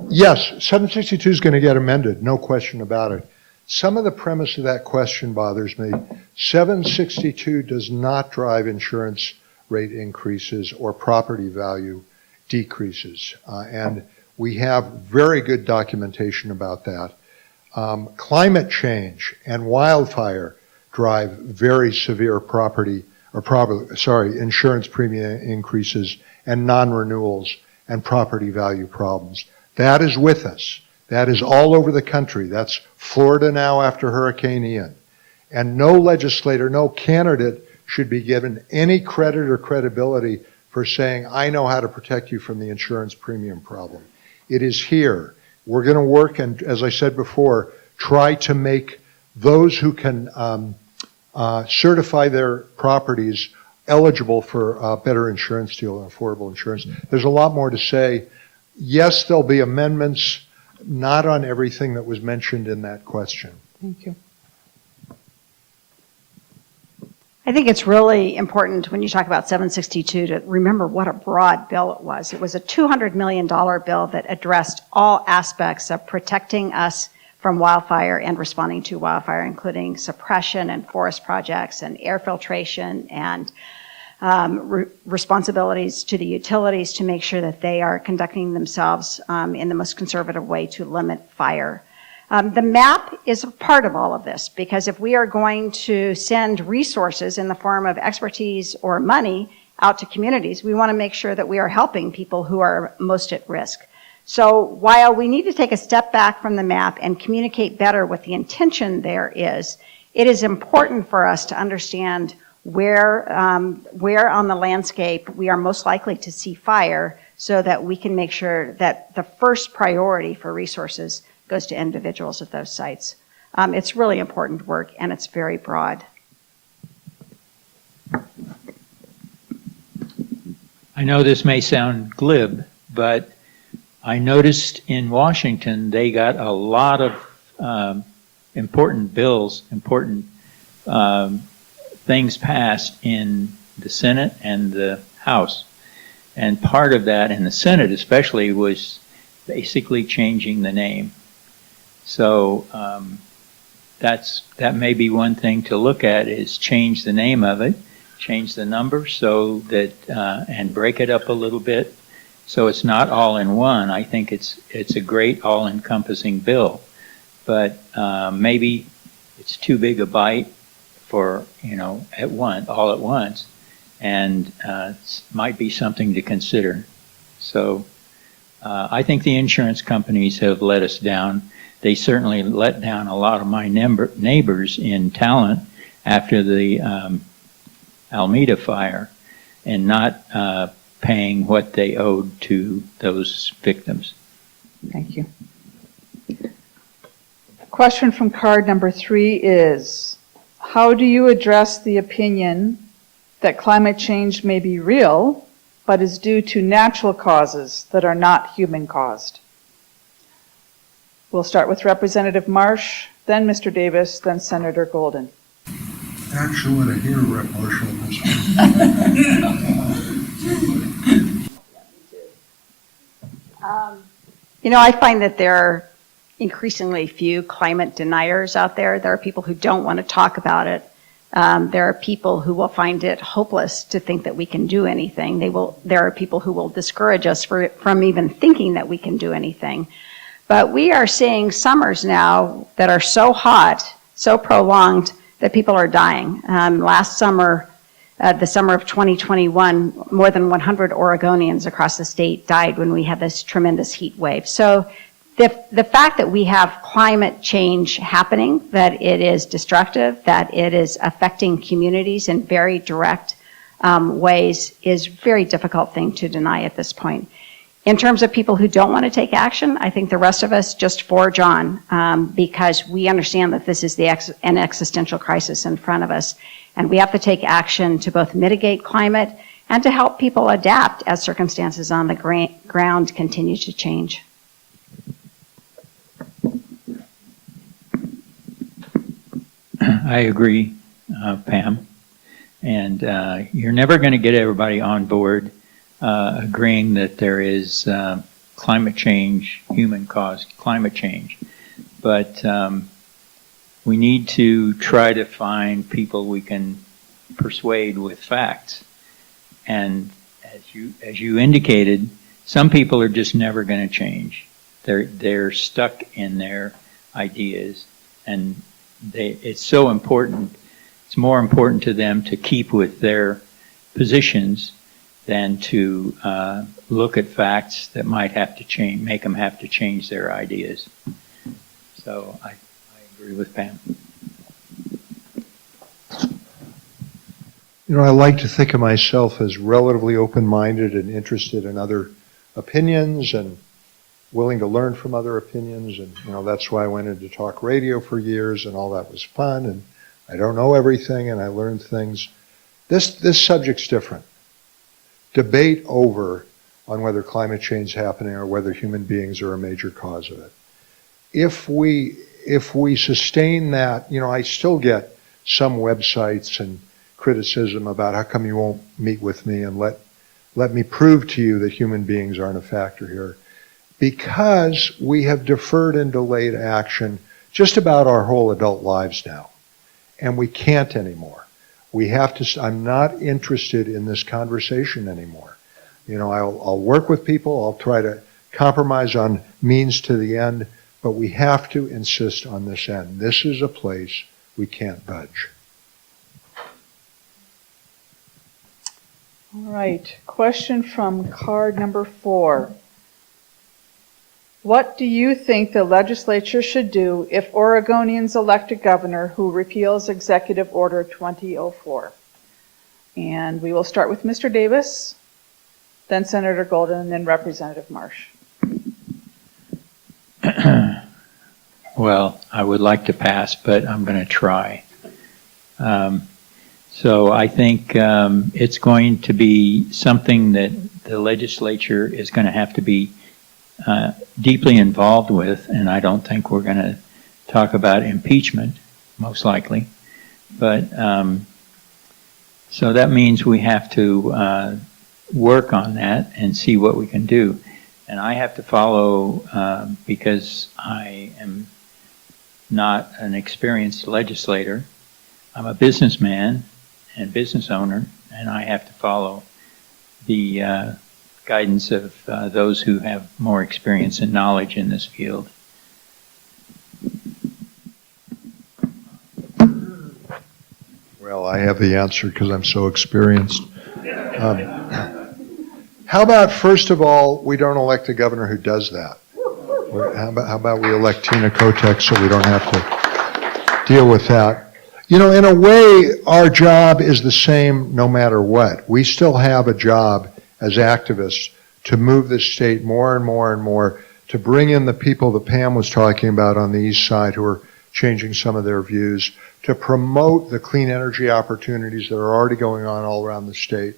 Yes, 762 is going to get amended, no question about it. Some of the premise of that question bothers me. 762 does not drive insurance rate increases or property value decreases. And we have very good documentation about that. Climate change and wildfire drive very severe insurance premium increases and non-renewals and property value problems. That is with us. That is all over the country. That's Florida now after Hurricane Ian. And no legislator, no candidate should be given any credit or credibility for saying, I know how to protect you from the insurance premium problem. It is here. We're going to work, and as I said before, try to make those who can certify their properties eligible for a better insurance deal and affordable insurance. There's a lot more to say. Yes, there'll be amendments, not on everything that was mentioned in that question. Thank you. I think it's really important when you talk about 762 to remember what a broad bill it was. It was a $200 million bill that addressed all aspects of protecting us from wildfire and responding to wildfire, including suppression and forest projects and air filtration and responsibilities to the utilities to make sure that they are conducting themselves in the most conservative way to limit fire. The map is a part of all of this, because if we are going to send resources in the form of expertise or money out to communities, we want to make sure that we are helping people who are most at risk. So while we need to take a step back from the map and communicate better what the intention there is, it is important for us to understand where on the landscape we are most likely to see fire, so that we can make sure that the first priority for resources goes to individuals at those sites. It's really important work, and it's very broad. I know this may sound glib, but I noticed in Washington they got a lot of important bills, important things passed in the Senate and the House. And part of that in the Senate especially was basically changing the name. So that may be one thing to look at, is change the name of it, change the number so that, and break it up a little bit so it's not all in one. I think it's a great all-encompassing bill, but maybe it's too big a bite for, all at once, and might be something to consider. So I think the insurance companies have let us down. They certainly let down a lot of my neighbors in Talent after the Alameda fire, and not paying what they owed to those victims. Thank you. Question from card number 3 is, how do you address the opinion that climate change may be real, but is due to natural causes that are not human caused? We'll start with Representative Marsh, then Mr. Davis, then Senator Golden. Actually, want to hear Rep. Marshall on this one. I find that there are increasingly few climate deniers out there. There are people who don't want to talk about it. There are people who will find it hopeless to think that we can do anything. There are people who will discourage us from even thinking that we can do anything. But we are seeing summers now that are so hot, so prolonged, that people are dying. Last summer, the summer of 2021, more than 100 Oregonians across the state died when we had this tremendous heat wave. So the fact that we have climate change happening, that it is destructive, that it is affecting communities in very direct ways, is a very difficult thing to deny at this point. In terms of people who don't want to take action, I think the rest of us just forge on because we understand that this is an existential crisis in front of us. And we have to take action to both mitigate climate and to help people adapt as circumstances on the ground continue to change. I agree, Pam. And you're never going to get everybody on board agreeing that there is climate change, human-caused climate change. But we need to try to find people we can persuade with facts. And as you indicated, some people are just never going to change. They're stuck in their ideas, and it's so important. It's more important to them to keep with their positions than to look at facts that might have to change, make them have to change their ideas. So I agree with Pam. I like to think of myself as relatively open-minded and interested in other opinions and willing to learn from other opinions. And, that's why I went into talk radio for years, and all that was fun. And I don't know everything, and I learned things. This subject's different. Debate over on whether climate change is happening or whether human beings are a major cause of it. If we sustain that, I still get some websites and criticism about how come you won't meet with me and let me prove to you that human beings aren't a factor here. Because we have deferred and delayed action just about our whole adult lives now. And we can't anymore. We have to, I'm not interested in this conversation anymore. I'll work with people, I'll try to compromise on means to the end, but we have to insist on this end. This is a place we can't budge. All right, question from card number 4. What do you think the legislature should do if Oregonians elect a governor who repeals Executive Order 2004? And we will start with Mr. Davis, then Senator Golden, and then Representative Marsh. Well, I would like to pass, but I'm going to try. So I think it's going to be something that the legislature is going to have to be deeply involved with, and I don't think we're going to talk about impeachment, most likely. But so that means we have to work on that and see what we can do. And I have to follow, because I am not an experienced legislator. I'm a businessman and business owner, and I have to follow the guidance of those who have more experience and knowledge in this field. Well, I have the answer because I'm so experienced. How about, first of all, we don't elect a governor who does that? How about we elect Tina Kotek so we don't have to deal with that? In a way, our job is the same no matter what. We still have a job as activists to move this state more and more and more, to bring in the people that Pam was talking about on the east side who are changing some of their views, to promote the clean energy opportunities that are already going on all around the state,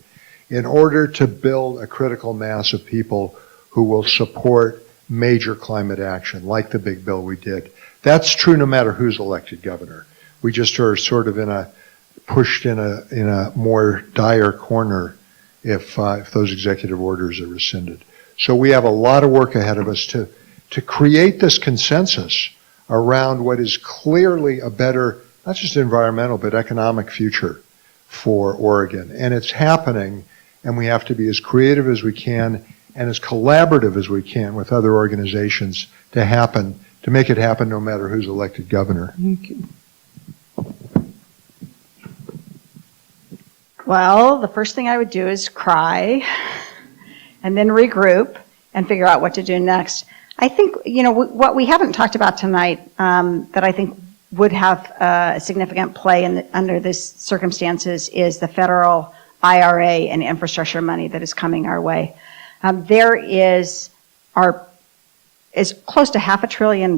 in order to build a critical mass of people who will support major climate action, like the big bill we did. That's true no matter who's elected governor. We just are sort of pushed in a more dire corner if those executive orders are rescinded. So we have a lot of work ahead of us to create this consensus around what is clearly a better, not just environmental, but economic future for Oregon. And it's happening, and we have to be as creative as we can and as collaborative as we can with other organizations to make it happen no matter who's elected governor. Thank you. Well, the first thing I would do is cry and then regroup and figure out what to do next. I think, what we haven't talked about tonight that I think would have a significant play under these circumstances is the federal IRA and infrastructure money that is coming our way. There is close to $500 billion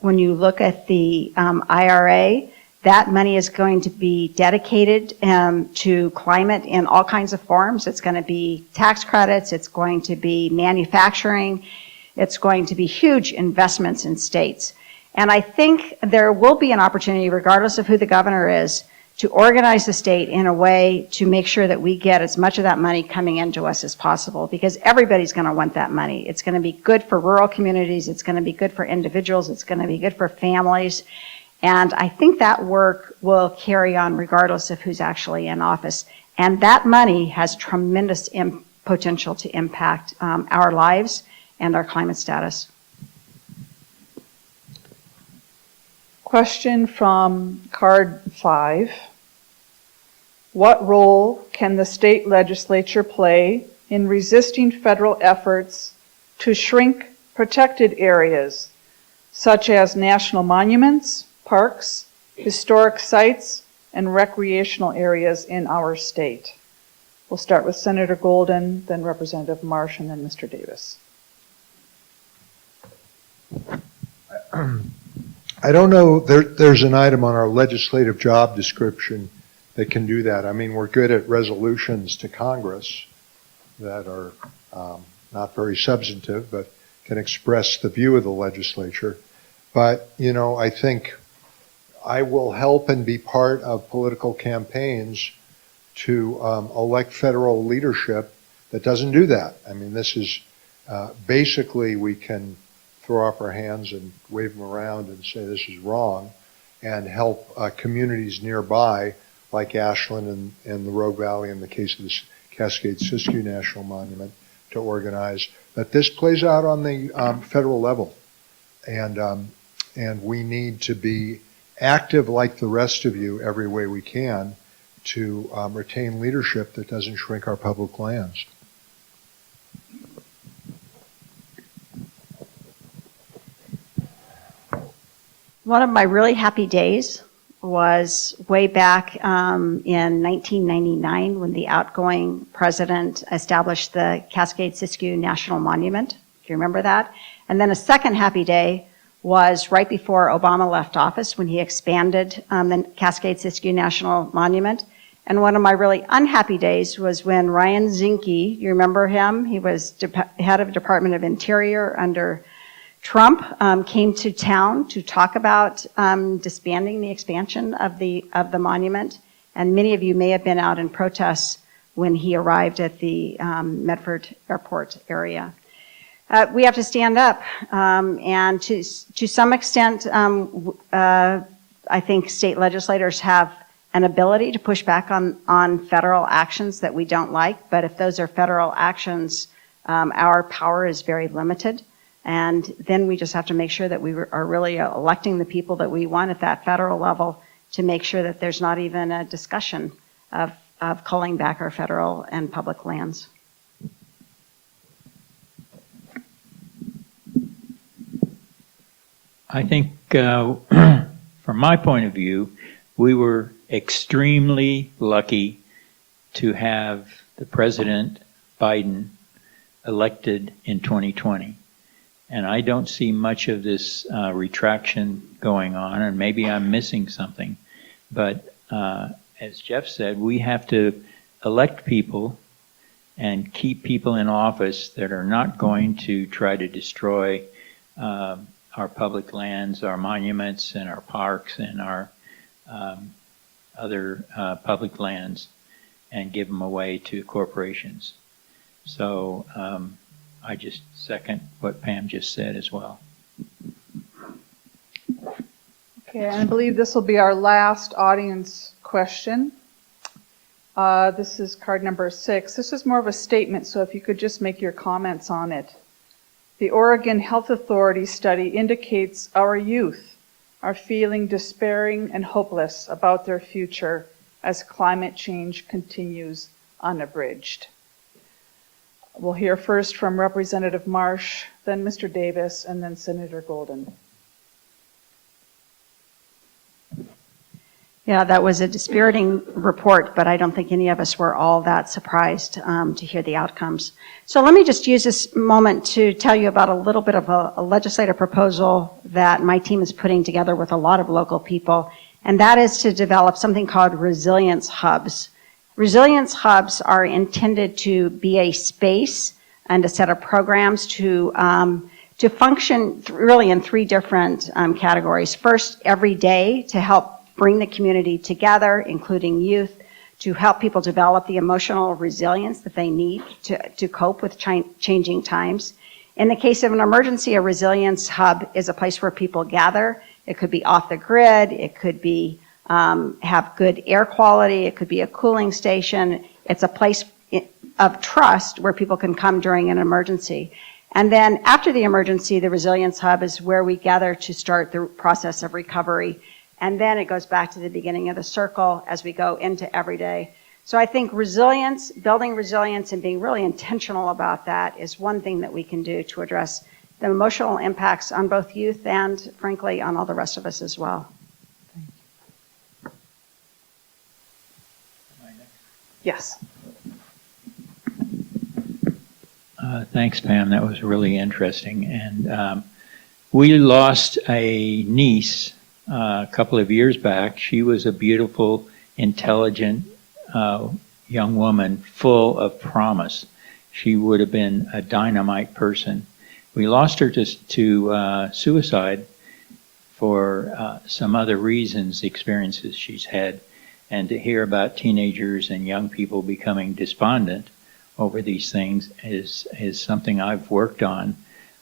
when you look at the IRA. That money is going to be dedicated to climate in all kinds of forms. It's going to be tax credits. It's going to be manufacturing. It's going to be huge investments in states. And I think there will be an opportunity, regardless of who the governor is, to organize the state in a way to make sure that we get as much of that money coming into us as possible, because everybody's going to want that money. It's going to be good for rural communities. It's going to be good for individuals. It's going to be good for families. And I think that work will carry on regardless of who's actually in office. And that money has tremendous potential to impact our lives and our climate status. Question from card 5. What role can the state legislature play in resisting federal efforts to shrink protected areas, such as national monuments, parks, historic sites, and recreational areas in our state? We'll start with Senator Golden, then Representative Marsh, and then Mr. Davis. I don't know, there's an item on our legislative job description that can do that. I mean, we're good at resolutions to Congress that are not very substantive, but can express the view of the legislature. But, I think I will help and be part of political campaigns to elect federal leadership that doesn't do that. I mean, this is basically we can throw up our hands and wave them around and say this is wrong, and help communities nearby like Ashland and the Rogue Valley in the case of the Cascade-Siskiyou National Monument to organize. But this plays out on the federal level, and we need to be active like the rest of you every way we can to retain leadership that doesn't shrink our public lands. One of my really happy days was way back in 1999 when the outgoing president established the Cascade-Siskiyou National Monument. Do you remember that? And then a second happy day was right before Obama left office when he expanded the Cascade-Siskiyou National Monument. And one of my really unhappy days was when Ryan Zinke, you remember him? He was head of Department of Interior under Trump, came to town to talk about disbanding the expansion of the monument, and many of you may have been out in protests when he arrived at the Medford Airport area. We have to stand up, and to some extent, I think state legislators have an ability to push back on federal actions that we don't like, but if those are federal actions, our power is very limited. And then we just have to make sure that we are really electing the people that we want at that federal level to make sure that there's not even a discussion of culling back our federal and public lands. I think, from my point of view, we were extremely lucky to have the President Biden elected in 2020. And I don't see much of this retraction going on, and maybe I'm missing something. But as Jeff said, we have to elect people and keep people in office that are not going to try to destroy our public lands, our monuments, and our parks, and our other public lands, and give them away to corporations. So I just second what Pam just said as well. Okay, and I believe this will be our last audience question. This is card number 6. This is more of a statement, so if you could just make your comments on it. The Oregon Health Authority study indicates our youth are feeling despairing and hopeless about their future as climate change continues unabridged. We'll hear first from Representative Marsh, then Mr. Davis, and then Senator Golden. Yeah, that was a dispiriting report, but I don't think any of us were all that surprised to hear the outcomes. So let me just use this moment to tell you about a little bit of a legislative proposal that my team is putting together with a lot of local people, and that is to develop something called resilience hubs. Resilience hubs are intended to be a space and a set of programs to function really in 3 different categories. First, every day to help bring the community together, including youth, to help people develop the emotional resilience that they need to cope with changing times. In the case of an emergency, a resilience hub is a place where people gather. It could be off the grid. It could be have good air quality. It could be a cooling station. It's a place of trust where people can come during an emergency. And then after the emergency, the resilience hub is where we gather to start the process of recovery. And then it goes back to the beginning of the circle as we go into everyday. So I think resilience, building resilience and being really intentional about that is one thing that we can do to address the emotional impacts on both youth and, frankly, on all the rest of us as well. Yes. Thanks, Pam. That was really interesting. And we lost a niece a couple of years back. She was a beautiful, intelligent young woman full of promise. She would have been a dynamite person. We lost her to suicide for some other reasons, experiences she's had. And to hear about teenagers and young people becoming despondent over these things is something I've worked on.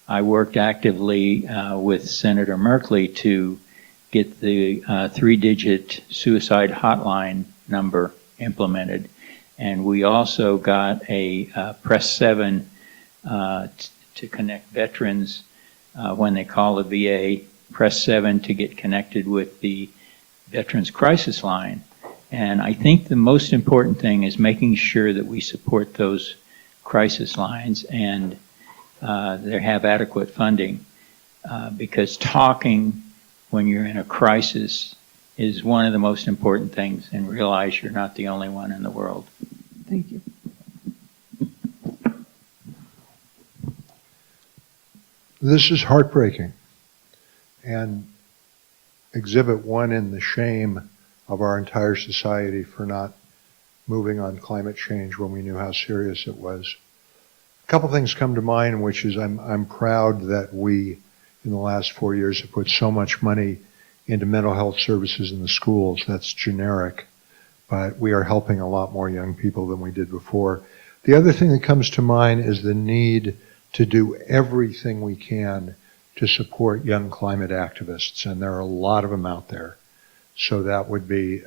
I worked actively with Senator Merkley to get the 3-digit suicide hotline number implemented. And we also got a Press 7 to connect veterans when they call the VA, Press 7 to get connected with the Veterans Crisis Line. And I think the most important thing is making sure that we support those crisis lines and they have adequate funding because talking when you're in a crisis is one of the most important things, and realize you're not the only one in the world. Thank you. This is heartbreaking, and exhibit 1 in the shame of our entire society for not moving on climate change when we knew how serious it was. A couple things come to mind, which is I'm proud that we, in the last 4 years, have put so much money into mental health services in the schools. That's generic, but we are helping a lot more young people than we did before. The other thing that comes to mind is the need to do everything we can to support young climate activists, and there are a lot of them out there. So that would be,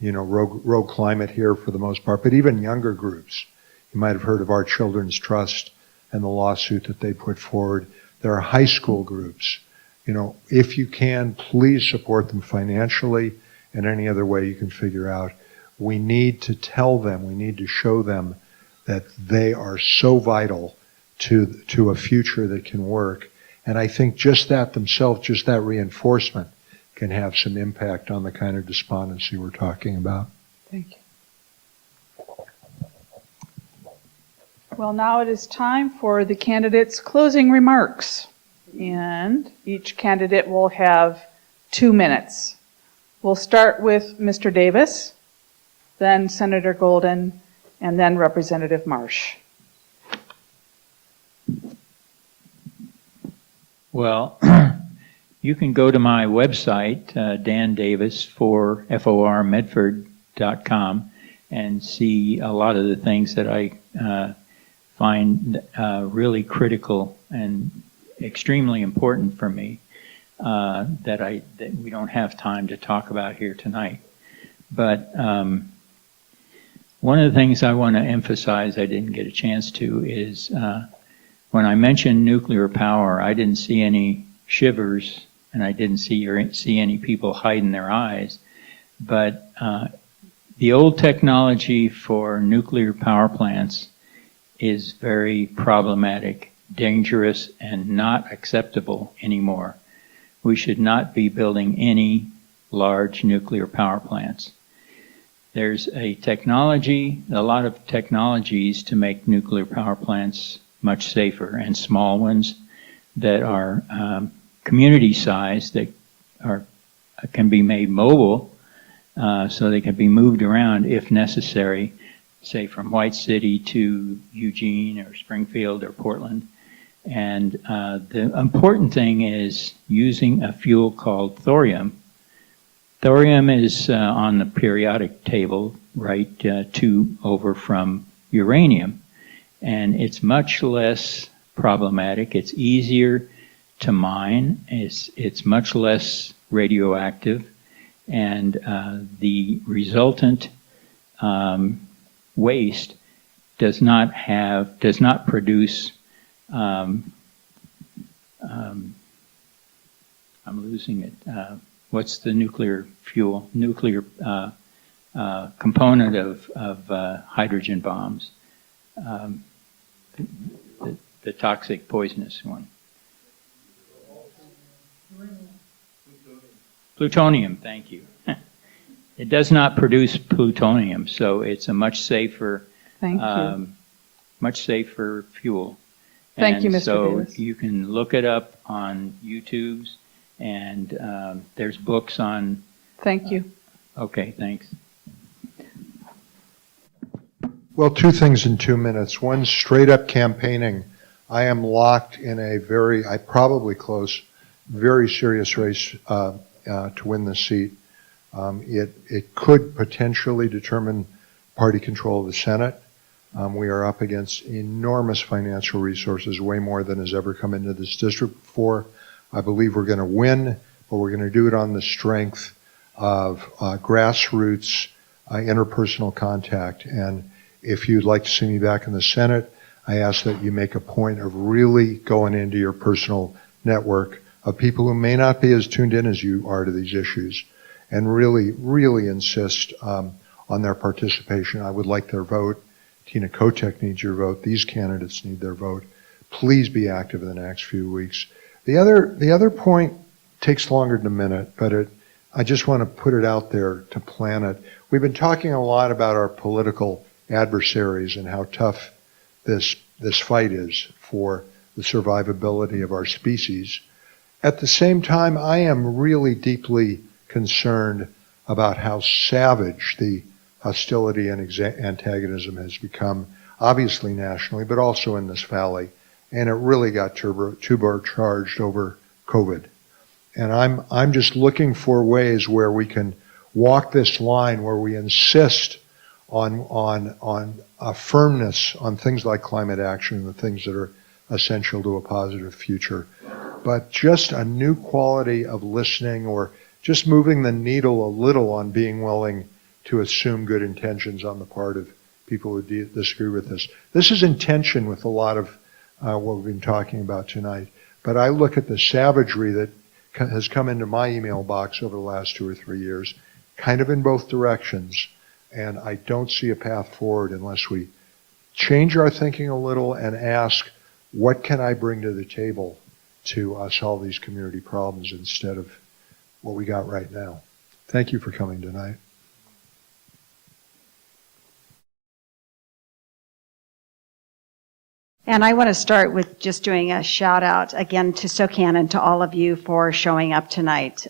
Rogue Climate here for the most part, but even younger groups. You might have heard of Our Children's Trust and the lawsuit that they put forward. There are high school groups. If you can, please support them financially and any other way you can figure out. We need to tell them, we need to show them that they are so vital to a future that can work. And I think just that themselves, just that reinforcement, can have some impact on the kind of despondency we're talking about. Thank you. Well, now it is time for the candidates' closing remarks. And each candidate will have 2 minutes. We'll start with Mr. Davis, then Senator Golden, and then Representative Marsh. Well, you can go to my website, Dan Davis for Medford.com, and see a lot of the things that I find really critical and extremely important for me that we don't have time to talk about here tonight. But one of the things I want to emphasize I didn't get a chance to is when I mentioned nuclear power, I didn't see any shivers and I didn't see any people hiding their eyes. But the old technology for nuclear power plants is very problematic, dangerous, and not acceptable anymore. We should not be building any large nuclear power plants. There's a lot of technologies to make nuclear power plants much safer, and small ones that are community size that can be made mobile, so they can be moved around if necessary, say from White City to Eugene or Springfield or Portland. And the important thing is using a fuel called thorium. Thorium is on the periodic table, right, 2 over from uranium. And it's much less problematic. It's easier to mine. It's much less radioactive. And the resultant waste does not produce I'm losing it. What's the nuclear component of hydrogen bombs? The toxic, poisonous one. Plutonium, thank you. It does not produce plutonium, so it's a much safer, Thank you. much safer fuel. Thank you, Mr. So Davis. you can look it up on YouTube, and there's books on. Thank you. Okay, thanks. Well, 2 things in 2 minutes. One, straight up campaigning. I am locked in a probably close, very serious race to win the seat. It could potentially determine party control of the Senate. We are up against enormous financial resources, way more than has ever come into this district before. I believe we're going to win, but we're going to do it on the strength of grassroots interpersonal contact. And if you'd like to see me back in the Senate, I ask that you make a point of really going into your personal network of people who may not be as tuned in as you are to these issues, and really, really insist on their participation. I would like their vote. Tina Kotek needs your vote. These candidates need their vote. Please be active in the next few weeks. The other point takes longer than a minute, but I just want to put it out there to plan it. We've been talking a lot about our political adversaries and how tough this fight is for the survivability of our species. At the same time, I am really deeply concerned about how savage the hostility and antagonism has become, obviously nationally, but also in this valley. And it really got turbocharged over COVID. And I'm just looking for ways where we can walk this line, where we insist on a firmness on things like climate action and the things that are essential to a positive future. But just a new quality of listening, or just moving the needle a little on being willing to assume good intentions on the part of people who disagree with this. This is in tension with a lot of what we've been talking about tonight. But I look at the savagery that has come into my email box over the last 2 or 3 years, kind of in both directions. And I don't see a path forward unless we change our thinking a little and ask, what can I bring to the table to solve these community problems instead of what we got right now? Thank you for coming tonight. And I want to start with just doing a shout out again to SOCAN and to all of you for showing up tonight.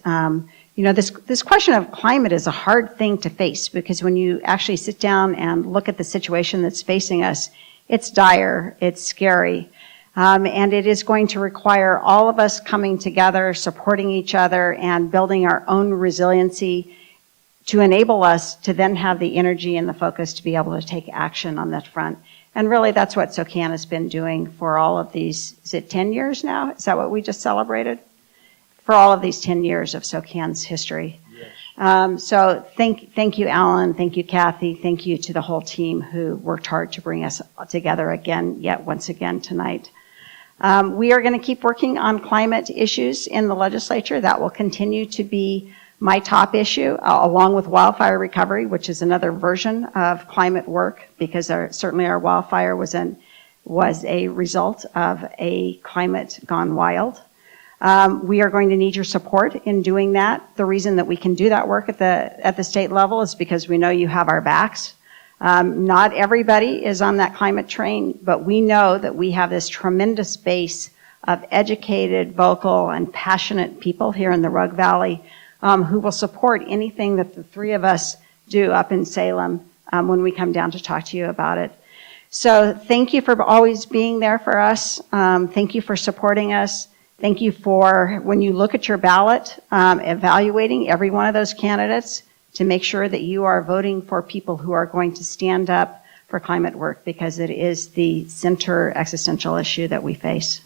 This question of climate is a hard thing to face, because when you actually sit down and look at the situation that's facing us, it's dire, it's scary. And it is going to require all of us coming together, supporting each other, and building our own resiliency to enable us to then have the energy and the focus to be able to take action on that front. And really, that's what SOCAN has been doing for all of these, is it 10 years now? Is that what we just celebrated? For all of these 10 years of SOCAN's history. Yes. So thank you, Alan. Thank you, Kathy. Thank you to the whole team who worked hard to bring us together again, yet once again tonight. We are going to keep working on climate issues in the legislature. That will continue to be my top issue, along with wildfire recovery, which is another version of climate work, because certainly our wildfire was a result of a climate gone wild. We are going to need your support in doing that. The reason that we can do that work at the state level is because we know you have our backs. Not everybody is on that climate train, but we know that we have this tremendous base of educated, vocal, and passionate people here in the Rogue Valley who will support anything that the three of us do up in Salem when we come down to talk to you about it. So thank you for always being there for us. Thank you for supporting us. Thank you for, when you look at your ballot, evaluating every one of those candidates to make sure that you are voting for people who are going to stand up for climate work, because it is the center existential issue that we face.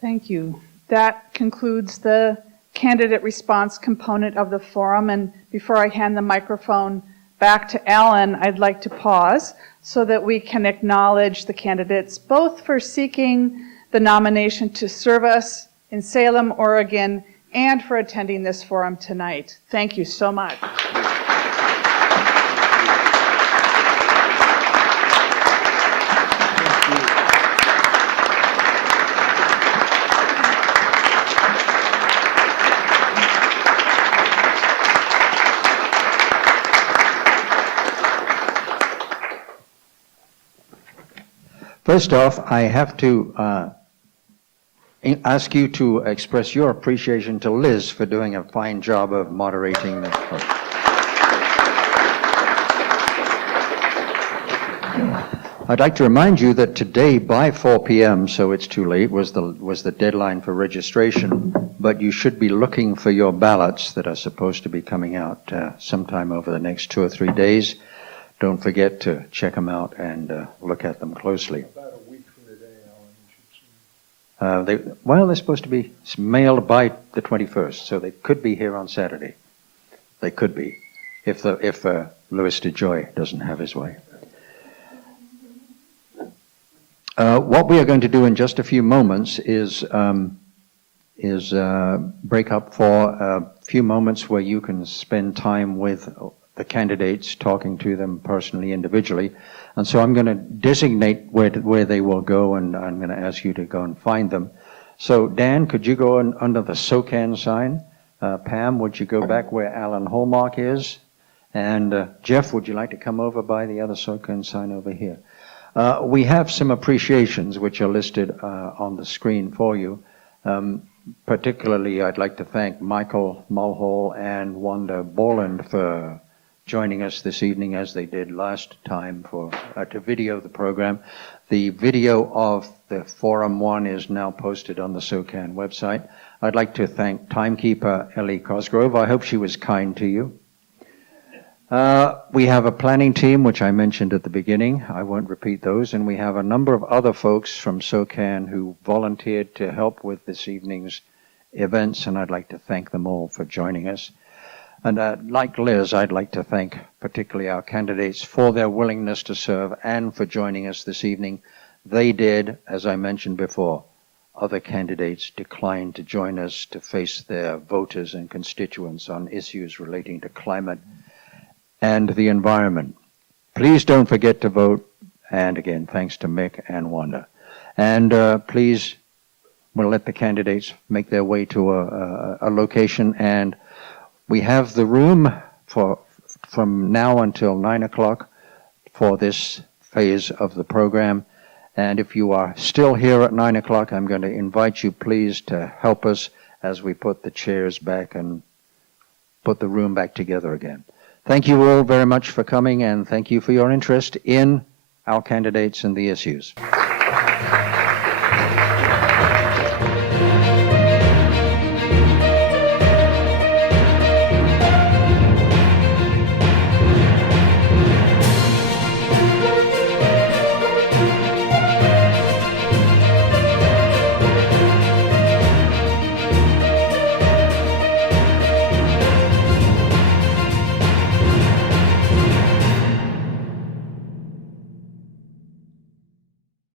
Thank you. That concludes the candidate response component of the forum. And before I hand the microphone back to Alan, I'd like to pause so that we can acknowledge the candidates, both for seeking the nomination to serve us in Salem, Oregon, and for attending this forum tonight. Thank you so much. First off, I have to ask you to express your appreciation to Liz for doing a fine job of moderating the vote. I'd like to remind you that today by 4 p.m., so it's too late, was the deadline for registration, but you should be looking for your ballots that are supposed to be coming out sometime over the next 2 or 3 days. Don't forget to check them out and look at them closely. About a week from today, Alan, you should see. They're supposed to be mailed by the 21st, so they could be here on Saturday. They could be, if Louis DeJoy doesn't have his way. What we are going to do in just a few moments is break up for a few moments where you can spend time with the candidates, talking to them personally, individually. And so I'm going to designate where they will go, and I'm going to ask you to go and find them. So Dan, could you go under the SOCAN sign? Pam, would you go back where Alan Hallmark is? And Jeff, would you like to come over by the other SOCAN sign over here? We have some appreciations which are listed on the screen for you. Particularly, I'd like to thank Michael Mulhall and Wanda Borland for joining us this evening, as they did last time, to video the program. The video of the Forum 1 is now posted on the SOCAN website. I'd like to thank timekeeper Ellie Cosgrove. I hope she was kind to you. We have a planning team, which I mentioned at the beginning. I won't repeat those. And we have a number of other folks from SOCAN who volunteered to help with this evening's events, and I'd like to thank them all for joining us. And like Liz, I'd like to thank particularly our candidates for their willingness to serve and for joining us this evening. They did, as I mentioned before. Other candidates declined to join us to face their voters and constituents on issues relating to climate and the environment. Please don't forget to vote. And again, thanks to Mick and Wanda. And please, we'll let the candidates make their way to a location, and we have the room from now until 9 o'clock for this phase of the program. And if you are still here at 9 o'clock, I'm going to invite you, please, to help us as we put the chairs back and put the room back together again. Thank you all very much for coming, and thank you for your interest in our candidates and the issues.